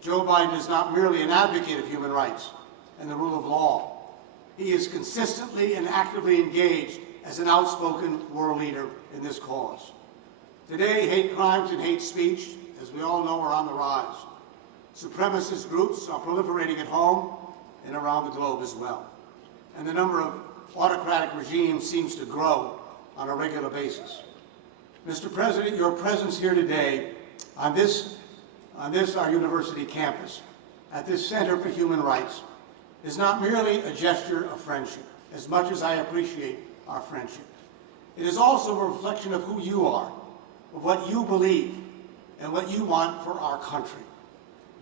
Joe Biden is not merely an advocate of human rights and the rule of law. He is consistently and actively engaged as an outspoken world leader in this cause. Today, hate crimes and hate speech, as we all know, are on the rise. Supremacist groups are proliferating at home and around the globe as well. And the number of autocratic regimes seems to grow on a regular basis. Mr. President, your presence here today on this our university campus, at this Center for Human Rights, is not merely a gesture of friendship, as much as I appreciate our friendship. It is also a reflection of who you are, of what you believe, and what you want for our country.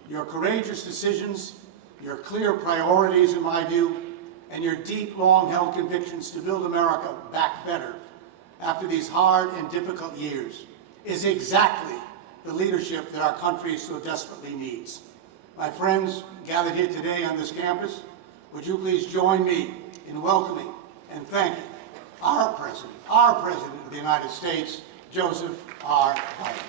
Your courageous decisions, your clear priorities, in my view, and your deep, long-held convictions to build America back better after these hard and difficult years is exactly the leadership that our country so desperately needs. My friends gathered here today on this campus, would you please join me in welcoming and thanking our President of the United States, Joseph R. Biden.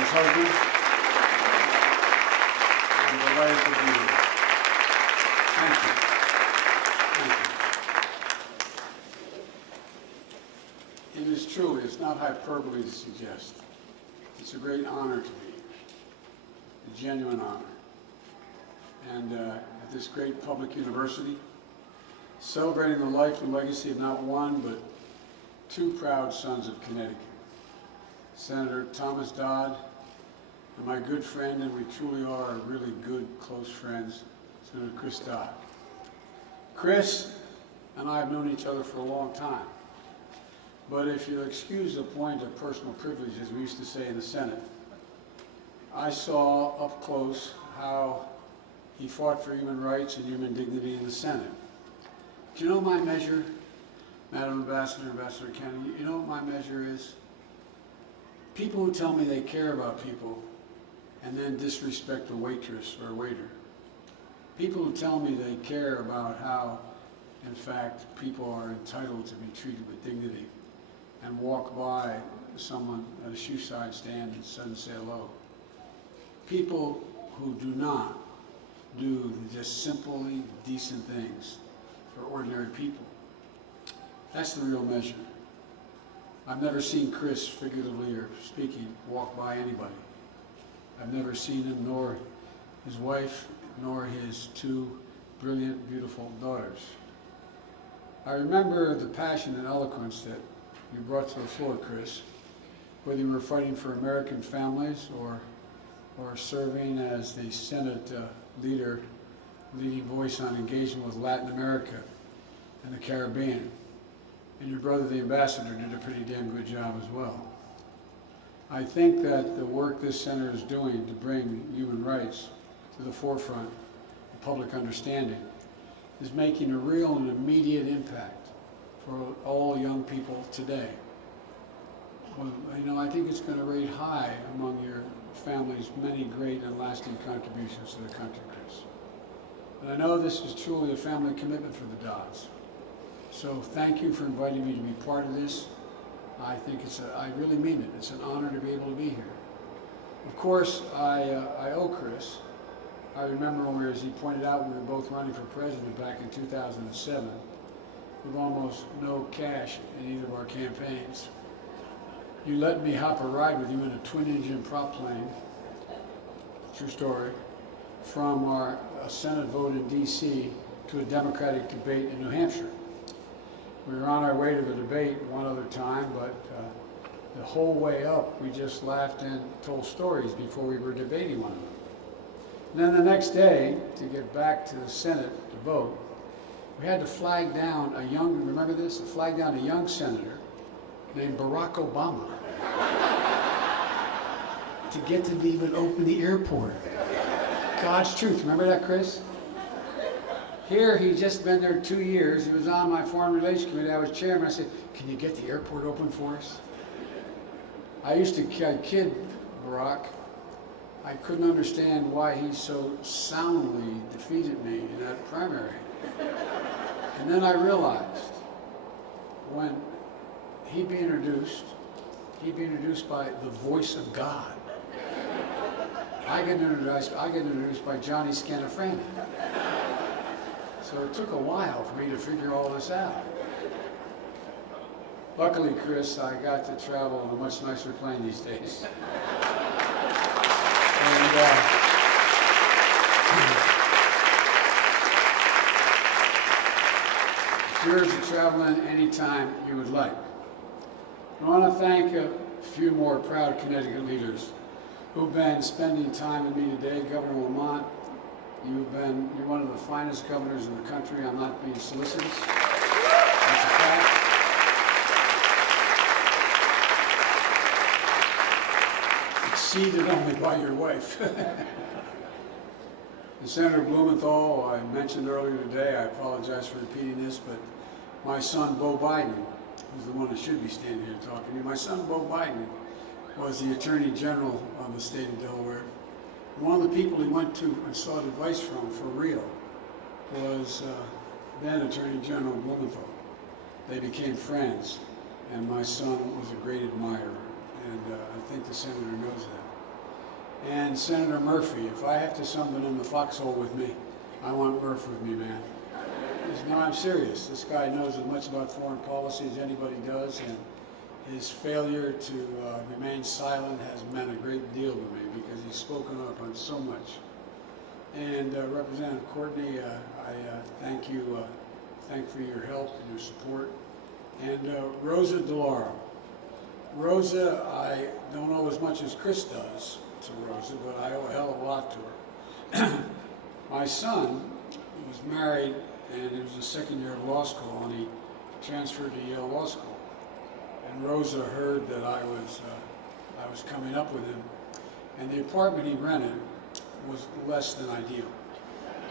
his husband. I'm delighted to be here. Thank you. Thank you. It is truly, it's not hyperbole to suggest. It's a great honor to be here, a genuine honor. And at this great public university, celebrating the life and legacy of not one, but two proud sons of Connecticut, Senator Thomas Dodd and my good friend, and we truly are really good, close friends, Senator Chris Dodd. Chris and I have known each other for a long time, but if you'll excuse the point of personal privilege, as we used to say in the Senate, I saw up close how he fought for human rights and human dignity in the Senate. Do you know what my measure, Madam Ambassador, Ambassador Kennedy, you know what my measure is? People who tell me they care about people and then disrespect a waitress or a waiter. People who tell me they care about how, in fact, people are entitled to be treated with dignity and walk by someone at a shoe side stand and suddenly say hello. People who do not do the just simply decent things for ordinary people. That's the real measure. I've never seen Chris, figuratively or speaking, walk by anybody. I've never seen him, nor his wife, nor his two brilliant, beautiful daughters. I remember the passion and eloquence that you brought to the floor, Chris, whether you were fighting for American families or serving as the Senate leading voice on engagement with Latin America and the Caribbean. And your brother, the ambassador, did a pretty damn good job as well. I think that the work this center is doing to bring human rights to the forefront of public understanding is making a real and immediate impact for all young people today. Well, you know, I think it's going to rate high among your family's many great and lasting contributions to the country, Chris. And I know this is truly a family commitment for the Dodds. So thank you for inviting me to be part of this. I think I really mean it. It's an honor to be able to be here. Of course, I owe Chris. I remember when as he pointed out, we were both running for president back in 2007 with almost no cash in either of our campaigns. You let me hop a ride with you in a twin-engine prop plane, true story, from our Senate vote in D.C. to a Democratic debate in New Hampshire. We were on our way to the debate one other time, but the whole way up, we just laughed and told stories before we were debating one of them. And then the next day, to get back to the Senate to vote, we had to flag down a young, remember this? Flag down a young senator named Barack Obama to get to even open the airport. God's truth. Remember that, Chris? Here, he'd just been there 2 years. He was on my Foreign Relations Committee. I was chairman. I said, can you get the airport open for us? I used to kid Barack. I couldn't understand why he so soundly defeated me in that primary. And then I realized when he'd be introduced by the voice of God. I get introduced by Johnny Scanafrani. So it took a while for me to figure all this out. Luckily, Chris, I got to travel on a much nicer plane these days. And it's yours to travel in anytime you would like. I want to thank a few more proud Connecticut leaders who've been spending time with me today. Governor Lamont, you're one of the finest governors in the country. I'm not being solicitous. That's a fact. Exceeded only by your wife. And Senator Blumenthal, I mentioned earlier today, I apologize for repeating this, but my son, Beau Biden, who's the one that should be standing here talking to you, my son, Beau Biden, was the Attorney General of the state of Delaware. And one of the people he went to and sought advice from for real was then Attorney General Blumenthal. They became friends, and my son was a great admirer, and I think the senator knows that. And Senator Murphy, if I have to summon in the foxhole with me, I want Murph with me, man. No, I'm serious. This guy knows as much about foreign policy as anybody does, and his failure to remain silent has meant a great deal to me because he's spoken up on so much. And Representative Courtney, I thank you, thank for your help and your support. And Rosa DeLauro. Rosa, I don't know as much as Chris does to Rosa, but I owe a hell of a lot to her. My son was married, and it was his second year of law school, and he transferred to Yale Law School. And Rosa heard that I was coming up with him, and the apartment he rented was less than ideal.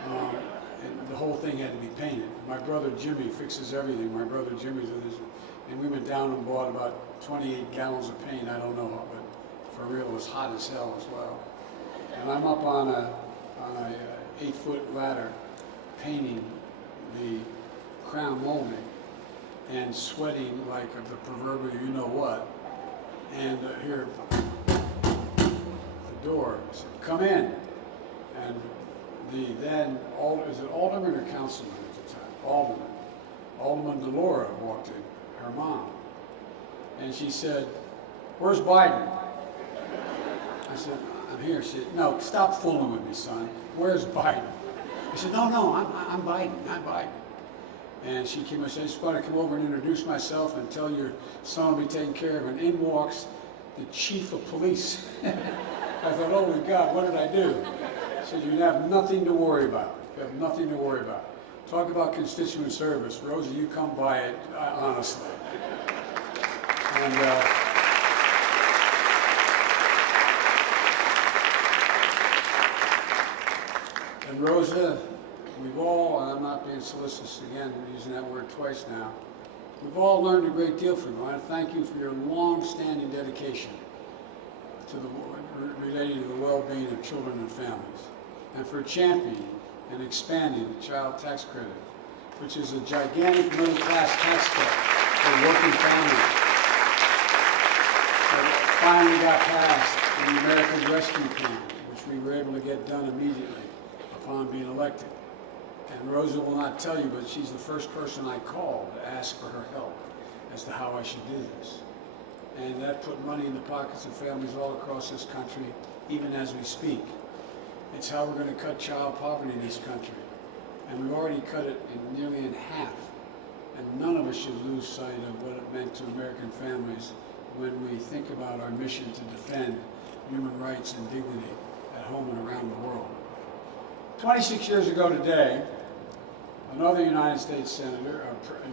And the whole thing had to be painted. My brother Jimmy fixes everything. My brother Jimmy's with us, and we went down and bought about 28 gallons of paint. I don't know, but for real, it was hot as hell as well. And I'm up on a 8-foot ladder painting the crown molding and sweating like the proverbial you know what. And here, the door, I said, come in. And the then, is it Alderman or Councilman at the time? Alderman DeLauro walked in, her mom. And she said, where's Biden? I said, I'm here. She said, no, stop fooling with me, son. Where's Biden? I said, no, I'm Biden, I'm Biden. And she came and said, I just want to come over and introduce myself and tell your son will be taken care of. And in walks the chief of police. I thought, oh my God, what did I do? She said, you have nothing to worry about. You have nothing to worry about. Talk about constituent service. Rosa, you come by it, honestly. And Rosa, we've all, and I'm not being solicitous again, I'm using that word twice now, we've all learned a great deal from you. I want to thank you for your long-standing dedication to relating to the well-being of children and families, and for championing and expanding the child tax credit, which is a gigantic middle-class tax cut for working families that finally got passed in the American Rescue Plan, which we were able to get done immediately upon being elected. And Rosa will not tell you, but she's the first person I called to ask for her help as to how I should do this. And that put money in the pockets of families all across this country, even as we speak. It's how we're going to cut child poverty in this country. And we've already cut it nearly in half. And none of us should lose sight of what it meant to American families when we think about our mission to defend human rights and dignity at home and around the world. 26 years ago today, another United States Senator,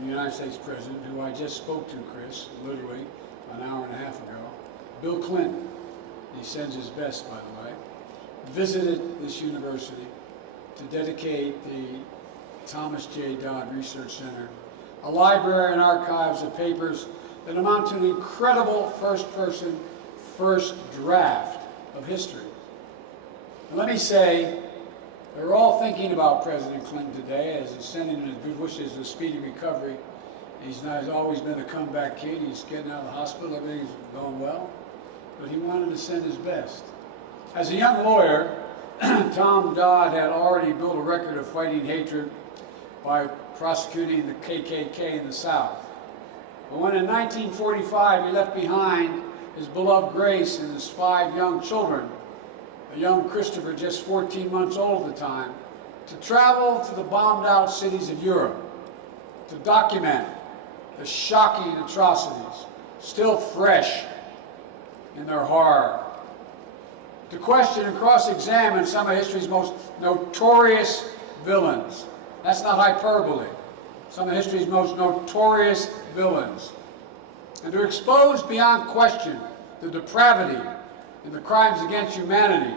United States President, who I just spoke to, Chris, literally an hour and a half ago, Bill Clinton, he sends his best, by the way, visited this university to dedicate the Thomas J. Dodd Research Center, a library and archives of papers that amount to an incredible first-person, first draft of history. And let me say, we're all thinking about President Clinton today as he's sending his good wishes of a speedy recovery. He's always been a comeback kid. He's getting out of the hospital. Everything's going well. But he wanted to send his best. As a young lawyer, Tom Dodd had already built a record of fighting hatred by prosecuting the KKK in the South. But when in 1945 he left behind his beloved Grace and his 5 young children, a young Christopher, just 14 months old at the time, to travel to the bombed-out cities of Europe to document the shocking atrocities still fresh in their horror, to question and cross-examine some of history's most notorious villains. That's not hyperbole. Some of history's most notorious villains. And to expose beyond question the depravity and the crimes against humanity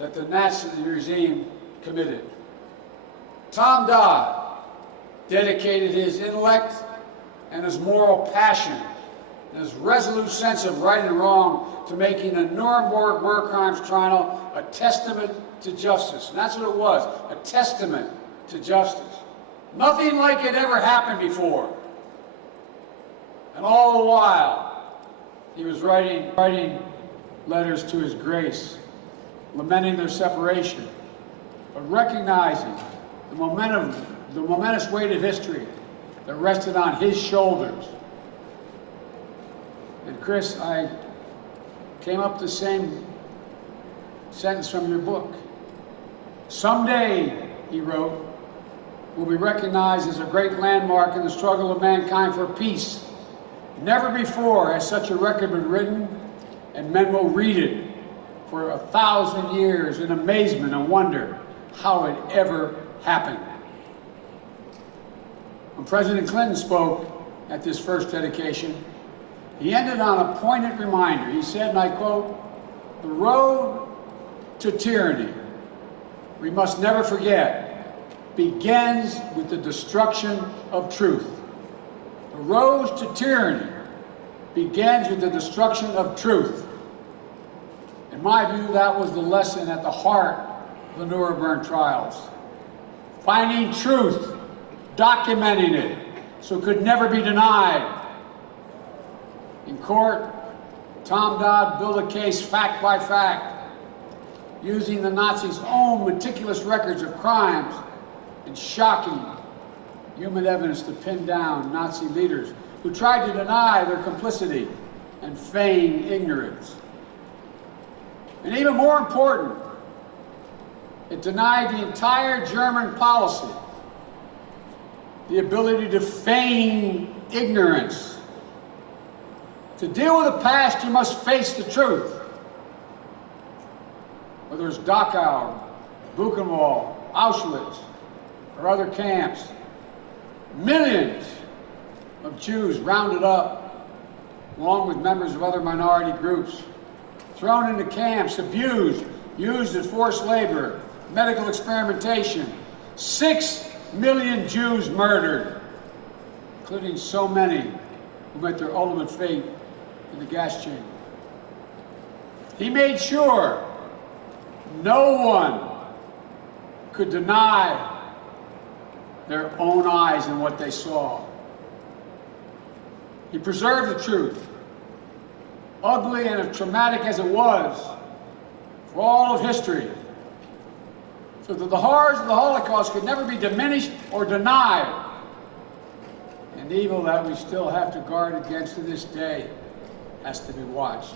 that the Nazi regime committed. Tom Dodd dedicated his intellect and his moral passion and his resolute sense of right and wrong to making the Nuremberg war crimes trial a testament to justice. And that's what it was, a testament to justice. Nothing like it ever happened before. And all the while, he was writing letters to his Grace lamenting their separation, but recognizing the momentous weight of history that rested on his shoulders. And Chris, I came up with the same sentence from your book. Someday, he wrote, will be recognized as a great landmark in the struggle of mankind for peace. Never before has such a record been written, and men will read it for 1,000 years in amazement and wonder how it ever happened. When President Clinton spoke at this first dedication, he ended on a poignant reminder. He said, and I quote, "The road to tyranny, we must never forget, begins with the destruction of truth." The road to tyranny begins with the destruction of truth. In my view, that was the lesson at the heart of the Nuremberg trials. Finding truth, documenting it, so it could never be denied. In court, Tom Dodd built a case fact by fact, using the Nazis' own meticulous records of crimes and shocking human evidence to pin down Nazi leaders who tried to deny their complicity and feign ignorance. And even more important, it denied the entire German policy the ability to feign ignorance. To deal with the past, you must face the truth. Whether it's Dachau, Buchenwald, Auschwitz, or other camps, millions of Jews rounded up, along with members of other minority groups, thrown into camps, abused, used as forced labor, medical experimentation. 6 million Jews murdered, including so many who met their ultimate fate in the gas chamber. He made sure no one could deny their own eyes and what they saw. He preserved the truth, ugly and as traumatic as it was, for all of history, so that the horrors of the Holocaust could never be diminished or denied, and evil that we still have to guard against to this day has to be watched.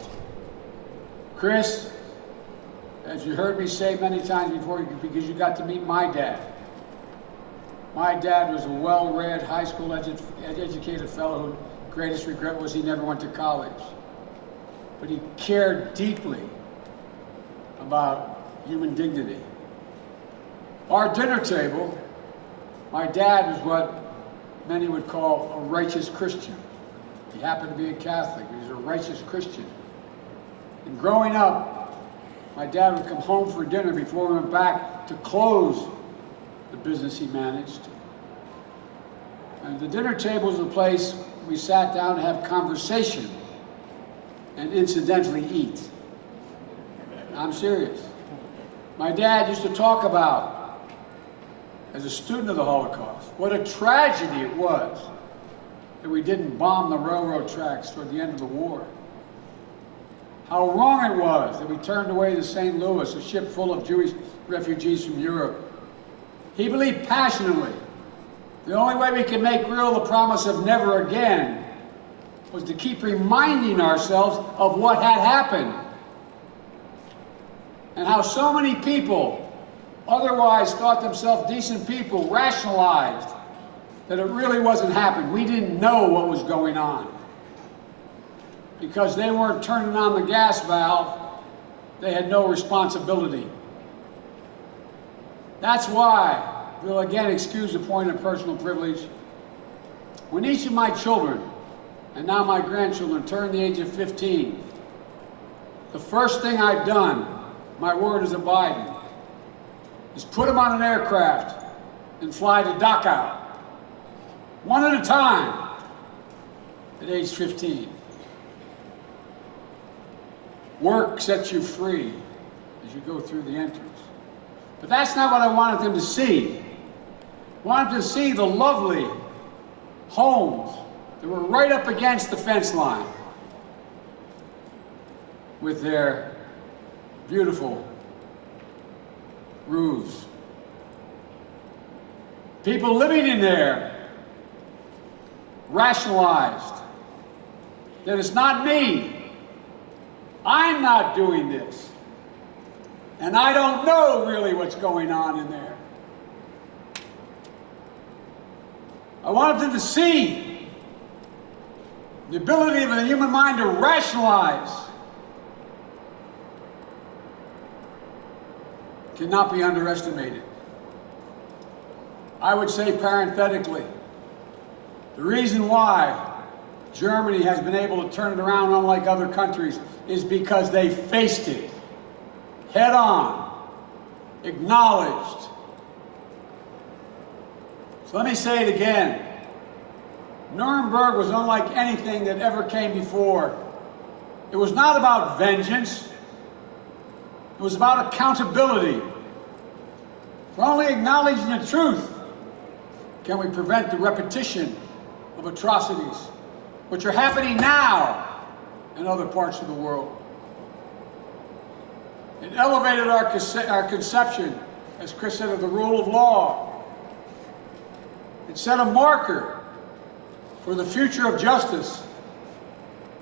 Chris, as you heard me say many times before, because you got to meet my dad. My dad was a well-read, high school educated fellow whose greatest regret was he never went to college. But he cared deeply about human dignity. Our dinner table, my dad was what many would call a righteous Christian. He happened to be a Catholic. He was a righteous Christian. And growing up, my dad would come home for dinner before we went back to close the business he managed. And the dinner table was a place we sat down to have conversation and incidentally eat. I'm serious. My dad used to talk about, as a student of the Holocaust, what a tragedy it was that we didn't bomb the railroad tracks toward the end of the war. How wrong it was that we turned away the St. Louis, a ship full of Jewish refugees from Europe. He believed passionately the only way we could make real the promise of never again was to keep reminding ourselves of what had happened and how so many people otherwise thought themselves decent people rationalized that it really wasn't happening. We didn't know what was going on. Because they weren't turning on the gas valve, they had no responsibility. That's why, we'll again excuse the point of personal privilege, when each of my children, and now my grandchildren, turn the age of 15, the first thing I've done, my word is abiding, is put them on an aircraft and fly to Dachau, one at a time, at age 15. Work sets you free as you go through the entrance. But that's not what I wanted them to see. I wanted them to see the lovely homes that were right up against the fence line with their beautiful roofs. People living in there rationalized that it's not me. I'm not doing this. And I don't know really what's going on in there. I wanted them to see the ability of the human mind to rationalize cannot be underestimated. I would say parenthetically, the reason why Germany has been able to turn it around unlike other countries is because they faced it head on, acknowledged. So let me say it again. Nuremberg was unlike anything that ever came before. It was not about vengeance. It was about accountability. For only acknowledging the truth can we prevent the repetition of atrocities, which are happening now in other parts of the world. It elevated our conception, as Chris said, of the rule of law. It set a marker for the future of justice,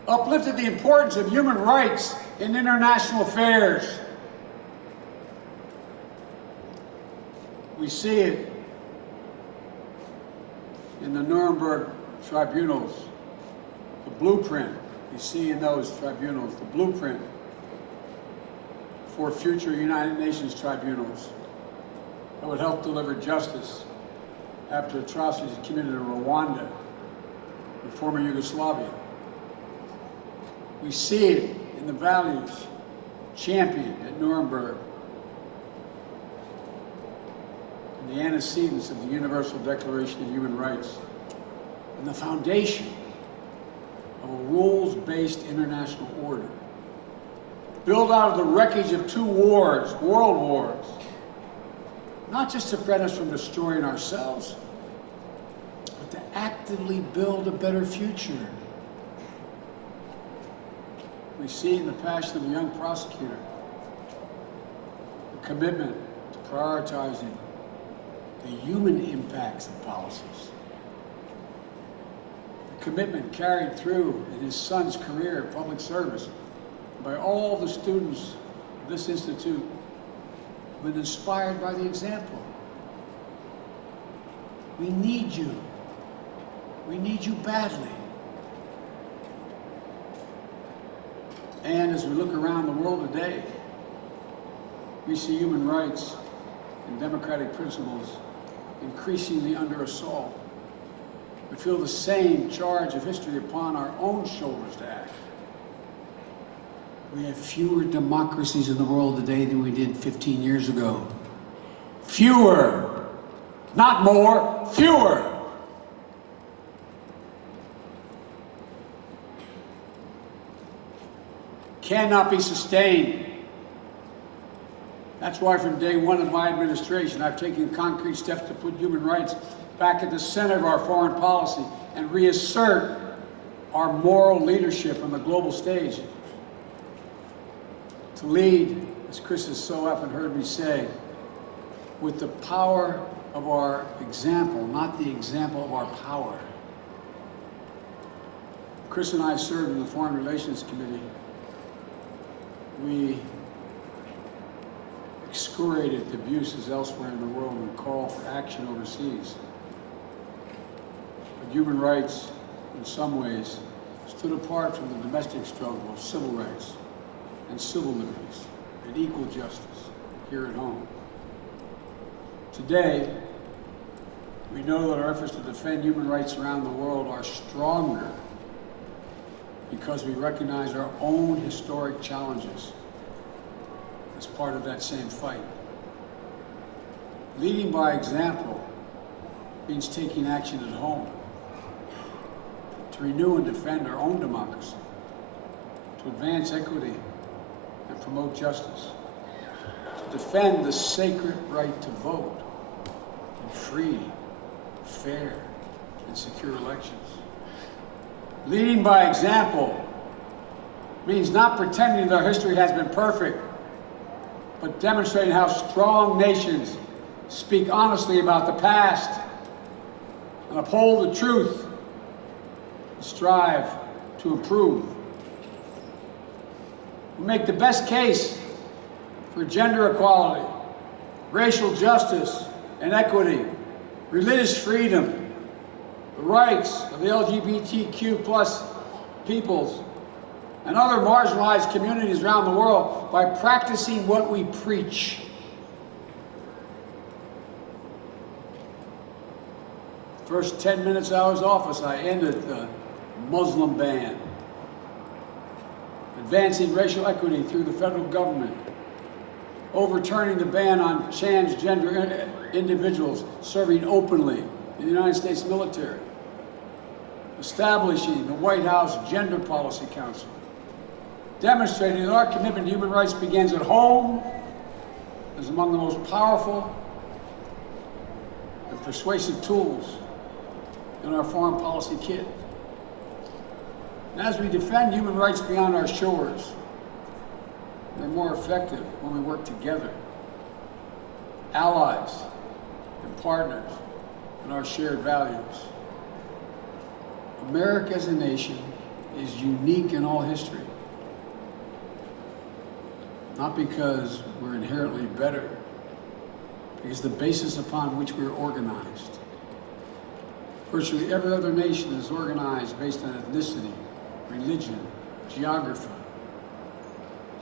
uplifted the importance of human rights in international affairs. We see it in the Nuremberg tribunals, the blueprint we see in those tribunals, the blueprint for future United Nations tribunals that would help deliver justice after atrocities committed in Rwanda, the former Yugoslavia. We see it in the values championed at Nuremberg, in the antecedents of the Universal Declaration of Human Rights, and the foundation of a rules-based international order, built out of the wreckage of 2 wars, world wars, not just to prevent us from destroying ourselves, but to actively build a better future. We see in the passion of a young prosecutor the commitment to prioritizing the human impacts of policies. The commitment carried through in his son's career of public service by all the students of this institute who have been inspired by the example. We need you. We need you badly. And as we look around the world today, we see human rights and democratic principles increasingly under assault. We feel the same charge of history upon our own shoulders to act. We have fewer democracies in the world today than we did 15 years ago. Fewer. Not more, fewer. Cannot be sustained. That's why from day one of my administration, I've taken concrete steps to put human rights back at the center of our foreign policy and reassert our moral leadership on the global stage. To lead, as Chris has so often heard me say, with the power of our example, not the example of our power. Chris and I served in the Foreign Relations Committee. We excoriated abuses elsewhere in the world and called for action overseas. But human rights, in some ways, stood apart from the domestic struggle of civil rights and civil liberties and equal justice here at home. Today, we know that our efforts to defend human rights around the world are stronger because we recognize our own historic challenges as part of that same fight. Leading by example means taking action at home to renew and defend our own democracy, to advance equity and promote justice, to defend the sacred right to vote in free, fair, and secure elections. Leading by example means not pretending that our history has been perfect, but demonstrating how strong nations speak honestly about the past and uphold the truth and strive to improve. We make the best case for gender equality, racial justice and equity, religious freedom, the rights of the LGBTQ+ peoples, and other marginalized communities around the world by practicing what we preach. First 10 minutes I was office, I ended the Muslim ban, advancing racial equity through the federal government, overturning the ban on transgender individuals serving openly in the United States military, establishing the White House Gender Policy Council, demonstrating that our commitment to human rights begins at home, is among the most powerful and persuasive tools in our foreign policy kit. And as we defend human rights beyond our shores, we're more effective when we work together, allies and partners in our shared values. America as a nation is unique in all history, not because we're inherently better, because the basis upon which we're organized. Virtually every other nation is organized based on ethnicity, religion, geography,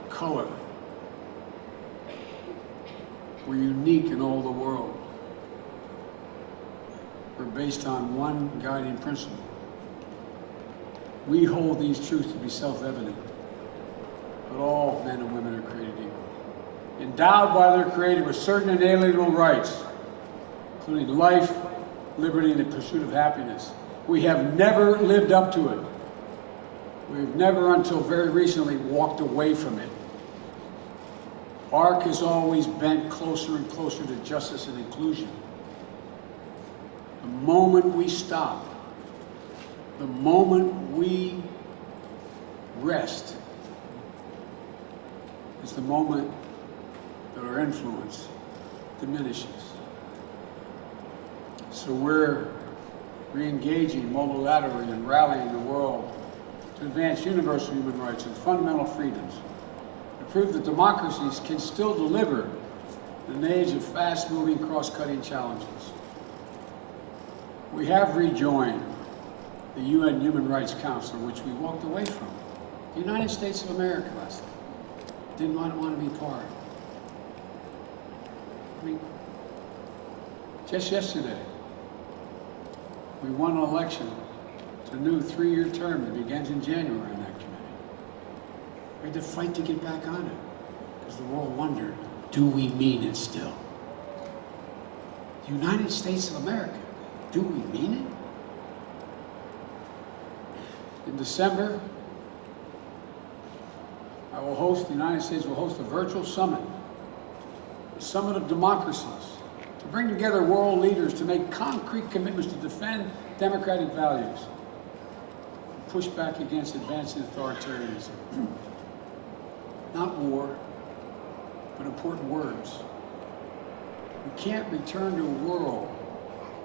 color. We're unique in all the world. We're based on one guiding principle. We hold these truths to be self-evident, but all men and women are created equal, endowed by their Creator with certain inalienable rights, including life, liberty, and the pursuit of happiness. We have never lived up to it. We've never, until very recently, walked away from it. ARC has always bent closer and closer to justice and inclusion. The moment we stop, the moment we rest, is the moment that our influence diminishes. So we're re-engaging multilaterally and rallying the world to advance universal human rights and fundamental freedoms, to prove that democracies can still deliver in an age of fast-moving, cross-cutting challenges. We have rejoined the UN Human Rights Council, which we walked away from. The United States of America last night didn't want to be part. I mean, just yesterday, we won an election to a new 3-year term that begins in January in that committee. We had to fight to get back on it because the world wondered, do we mean it still? The United States of America, do we mean it? In December, the United States will host a virtual summit, a summit of democracies, to bring together world leaders to make concrete commitments to defend democratic values, push back against advancing authoritarianism. Not war, but important words. We can't return to a world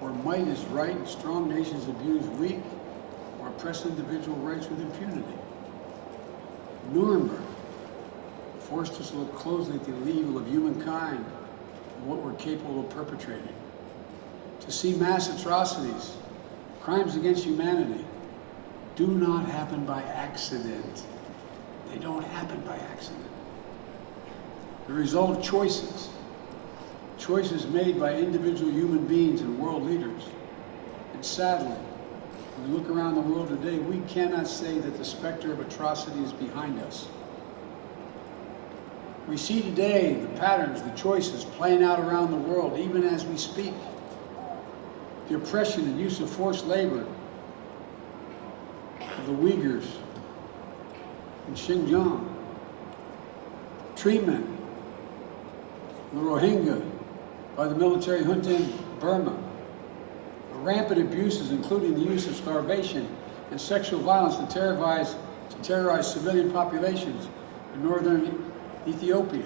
where might is right and strong nations abuse weak or oppress individual rights with impunity. Nuremberg forced us to look closely at the evil of humankind and what we're capable of perpetrating. To see mass atrocities, crimes against humanity, do not happen by accident. They don't happen by accident. The result of choices. Choices made by individual human beings and world leaders. And sadly, when we look around the world today, we cannot say that the specter of atrocity is behind us. We see today the patterns, the choices playing out around the world, even as we speak. The oppression and use of forced labor of the Uyghurs in Xinjiang. Treatment of the Rohingya by the military junta in Burma. Rampant abuses, including the use of starvation and sexual violence to terrorize civilian populations in northern Ethiopia.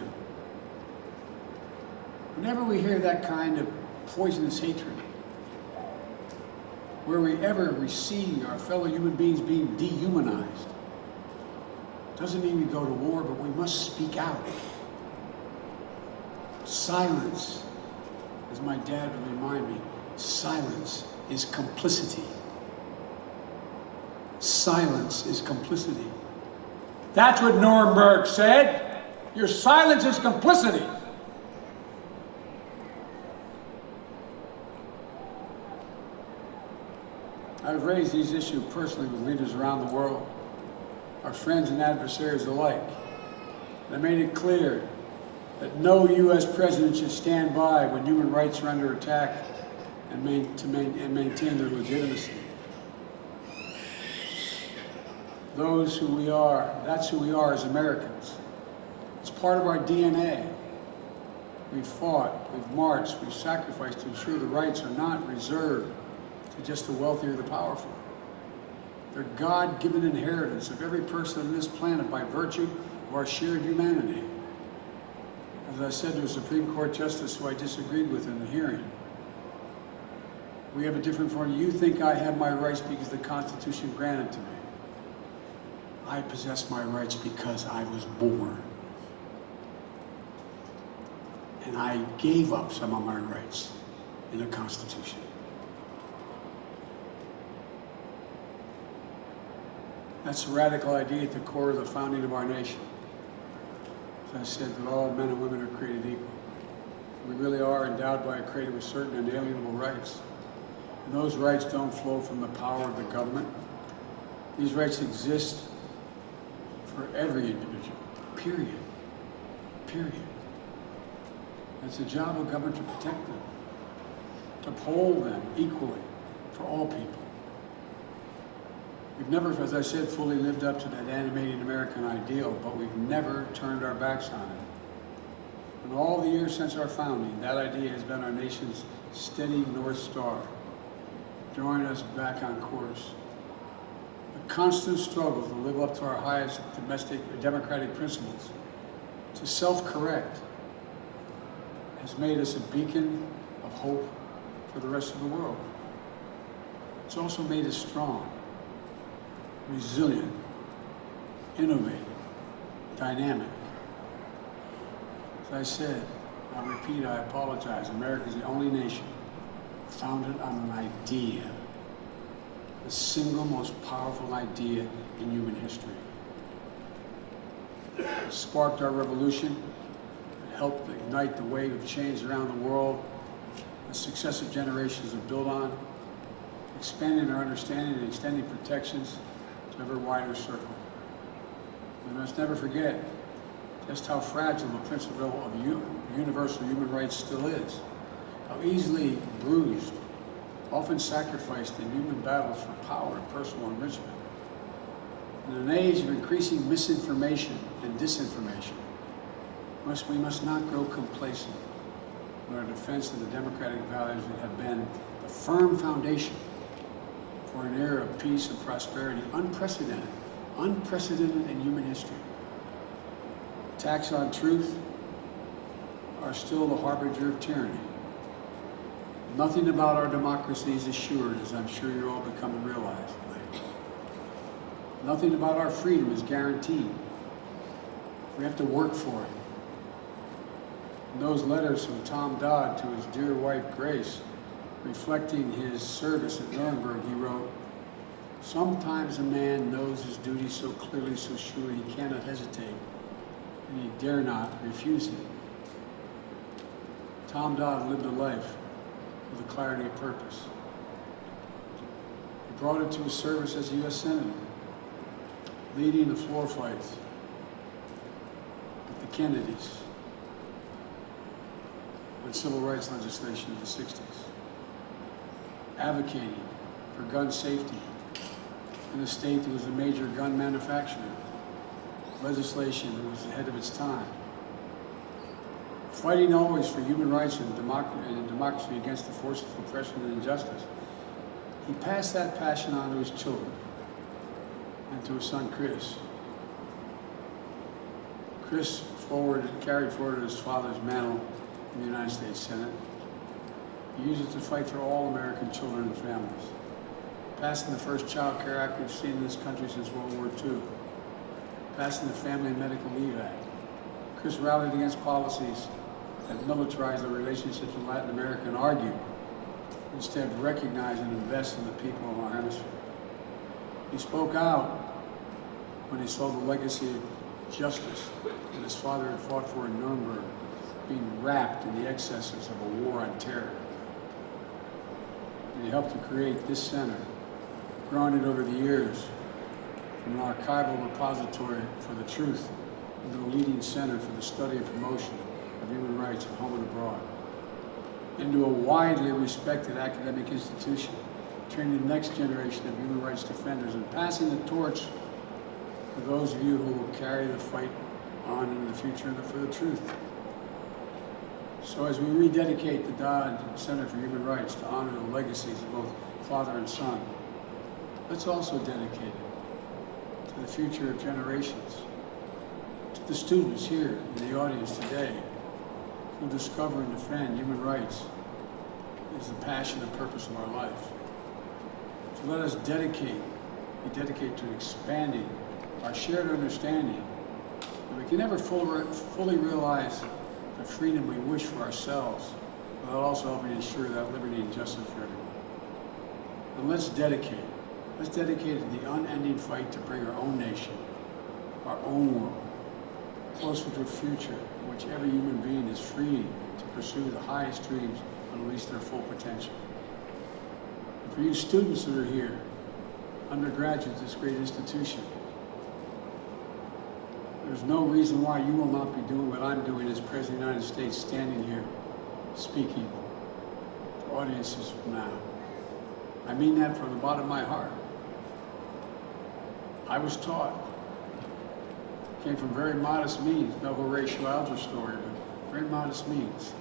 Whenever we hear that kind of poisonous hatred, where we ever see our fellow human beings being dehumanized, doesn't mean we go to war, but we must speak out. Silence, as my dad would remind me, silence is complicity. Silence is complicity. That's what Nuremberg said. Your silence is complicity. I've raised these issues personally with leaders around the world, our friends and adversaries alike. And I made it clear that no U.S. president should stand by when human rights are under attack and maintain their legitimacy. Those who we are, that's who we are as Americans. It's part of our DNA. We've fought, we've marched, we've sacrificed to ensure the rights are not reserved to just the wealthy or the powerful. They're God-given inheritance of every person on this planet by virtue of our shared humanity. As I said to a Supreme Court justice who I disagreed with in the hearing, we have a different form. You think I have my rights because the Constitution granted to me. I possess my rights because I was born. And I gave up some of my rights in the Constitution. That's a radical idea at the core of the founding of our nation. As I said, that all men and women are created equal. We really are endowed by a Creator with certain inalienable rights. And those rights don't flow from the power of the government. These rights exist for every individual, period. Period. It's the job of government to protect them, to uphold them equally for all people. We've never, as I said, fully lived up to that animating American ideal, but we've never turned our backs on it. In all the years since our founding, that idea has been our nation's steady North Star, drawing us back on course. The constant struggle to live up to our highest democratic principles, to self-correct, has made us a beacon of hope for the rest of the world. It's also made us strong, resilient, innovative, dynamic. As I said, I repeat, I apologize, America is the only nation founded on an idea, the single most powerful idea in human history. It sparked our revolution, it helped ignite the wave of change around the world that successive generations have built on, expanding our understanding and extending protections to ever wider circle. We must never forget just how fragile the principle of universal human rights still is, how easily bruised, often sacrificed in human battles for power and personal enrichment. In an age of increasing misinformation and disinformation, we must not grow complacent in our defense of the democratic values that have been the firm foundation for an era of peace and prosperity unprecedented in human history. Attacks on truth are still the harbinger of tyranny. Nothing about our democracy is assured, as I'm sure you're all becoming to realize today. Nothing about our freedom is guaranteed. We have to work for it. In those letters from Tom Dodd to his dear wife Grace, reflecting his service at Nuremberg, he wrote, "Sometimes a man knows his duty so clearly, so surely, he cannot hesitate, and he dare not refuse it." Tom Dodd lived a life with a clarity of purpose. He brought it to his service as a U.S. Senator, leading the floor fights with the Kennedys on civil rights legislation in the 60s, advocating for gun safety in a state that was a major gun manufacturer, legislation that was ahead of its time, fighting always for human rights and democracy against the forces of oppression and injustice. He passed that passion on to his children and to his son Chris. Chris carried forward his father's mantle in the United States Senate. He used it to fight for all American children and families, passing the first Child Care Act we've seen in this country since World War II, passing the Family and Medical Leave Act. Chris rallied against policies that militarize the relationships in Latin America and argued, instead recognize and invest in the people of our hemisphere. He spoke out when he saw the legacy of justice that his father had fought for in Nuremberg being wrapped in the excesses of a war on terror. And he helped to create this center, growing it over the years from an archival repository for the truth into a leading center for the study and promotion of human rights at home and abroad, into a widely respected academic institution, training the next generation of human rights defenders and passing the torch to those of you who will carry the fight on into the future for the truth. So as we rededicate the Dodd Center for Human Rights to honor the legacies of both father and son, let's also dedicate it to the future of generations, to the students here in the audience today who discover and defend human rights is the passion and purpose of our life. So let us be dedicated to expanding our shared understanding that we can never fully realize the freedom we wish for ourselves, without also helping ensure that liberty and justice for everyone. And let's dedicate it to the unending fight to bring our own nation, our own world, closer to a future in which every human being is free to pursue the highest dreams and unleash their full potential. And for you students that are here, undergraduates at this great institution, there's no reason why you will not be doing what I'm doing as President of the United States, standing here, speaking to audiences from now. I mean that from the bottom of my heart. I was taught, came from very modest means, no Horatio Alger story, but very modest means,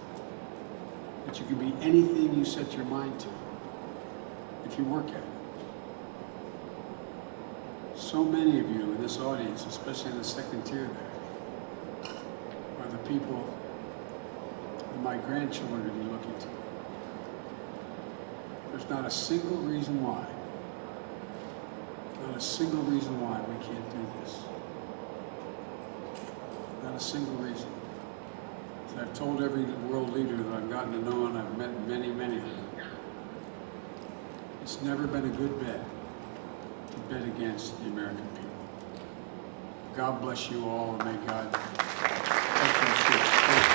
that you can be anything you set your mind to if you work at it. So many of you in this audience, especially in the second tier there, are the people that my grandchildren are going to be looking to. There's not a single reason why, we can't do this. Not a single reason. As I've told every world leader that I've gotten to know, and I've met many, many of them, it's never been a good bet to bet against the American people. God bless you all, and may God bless you.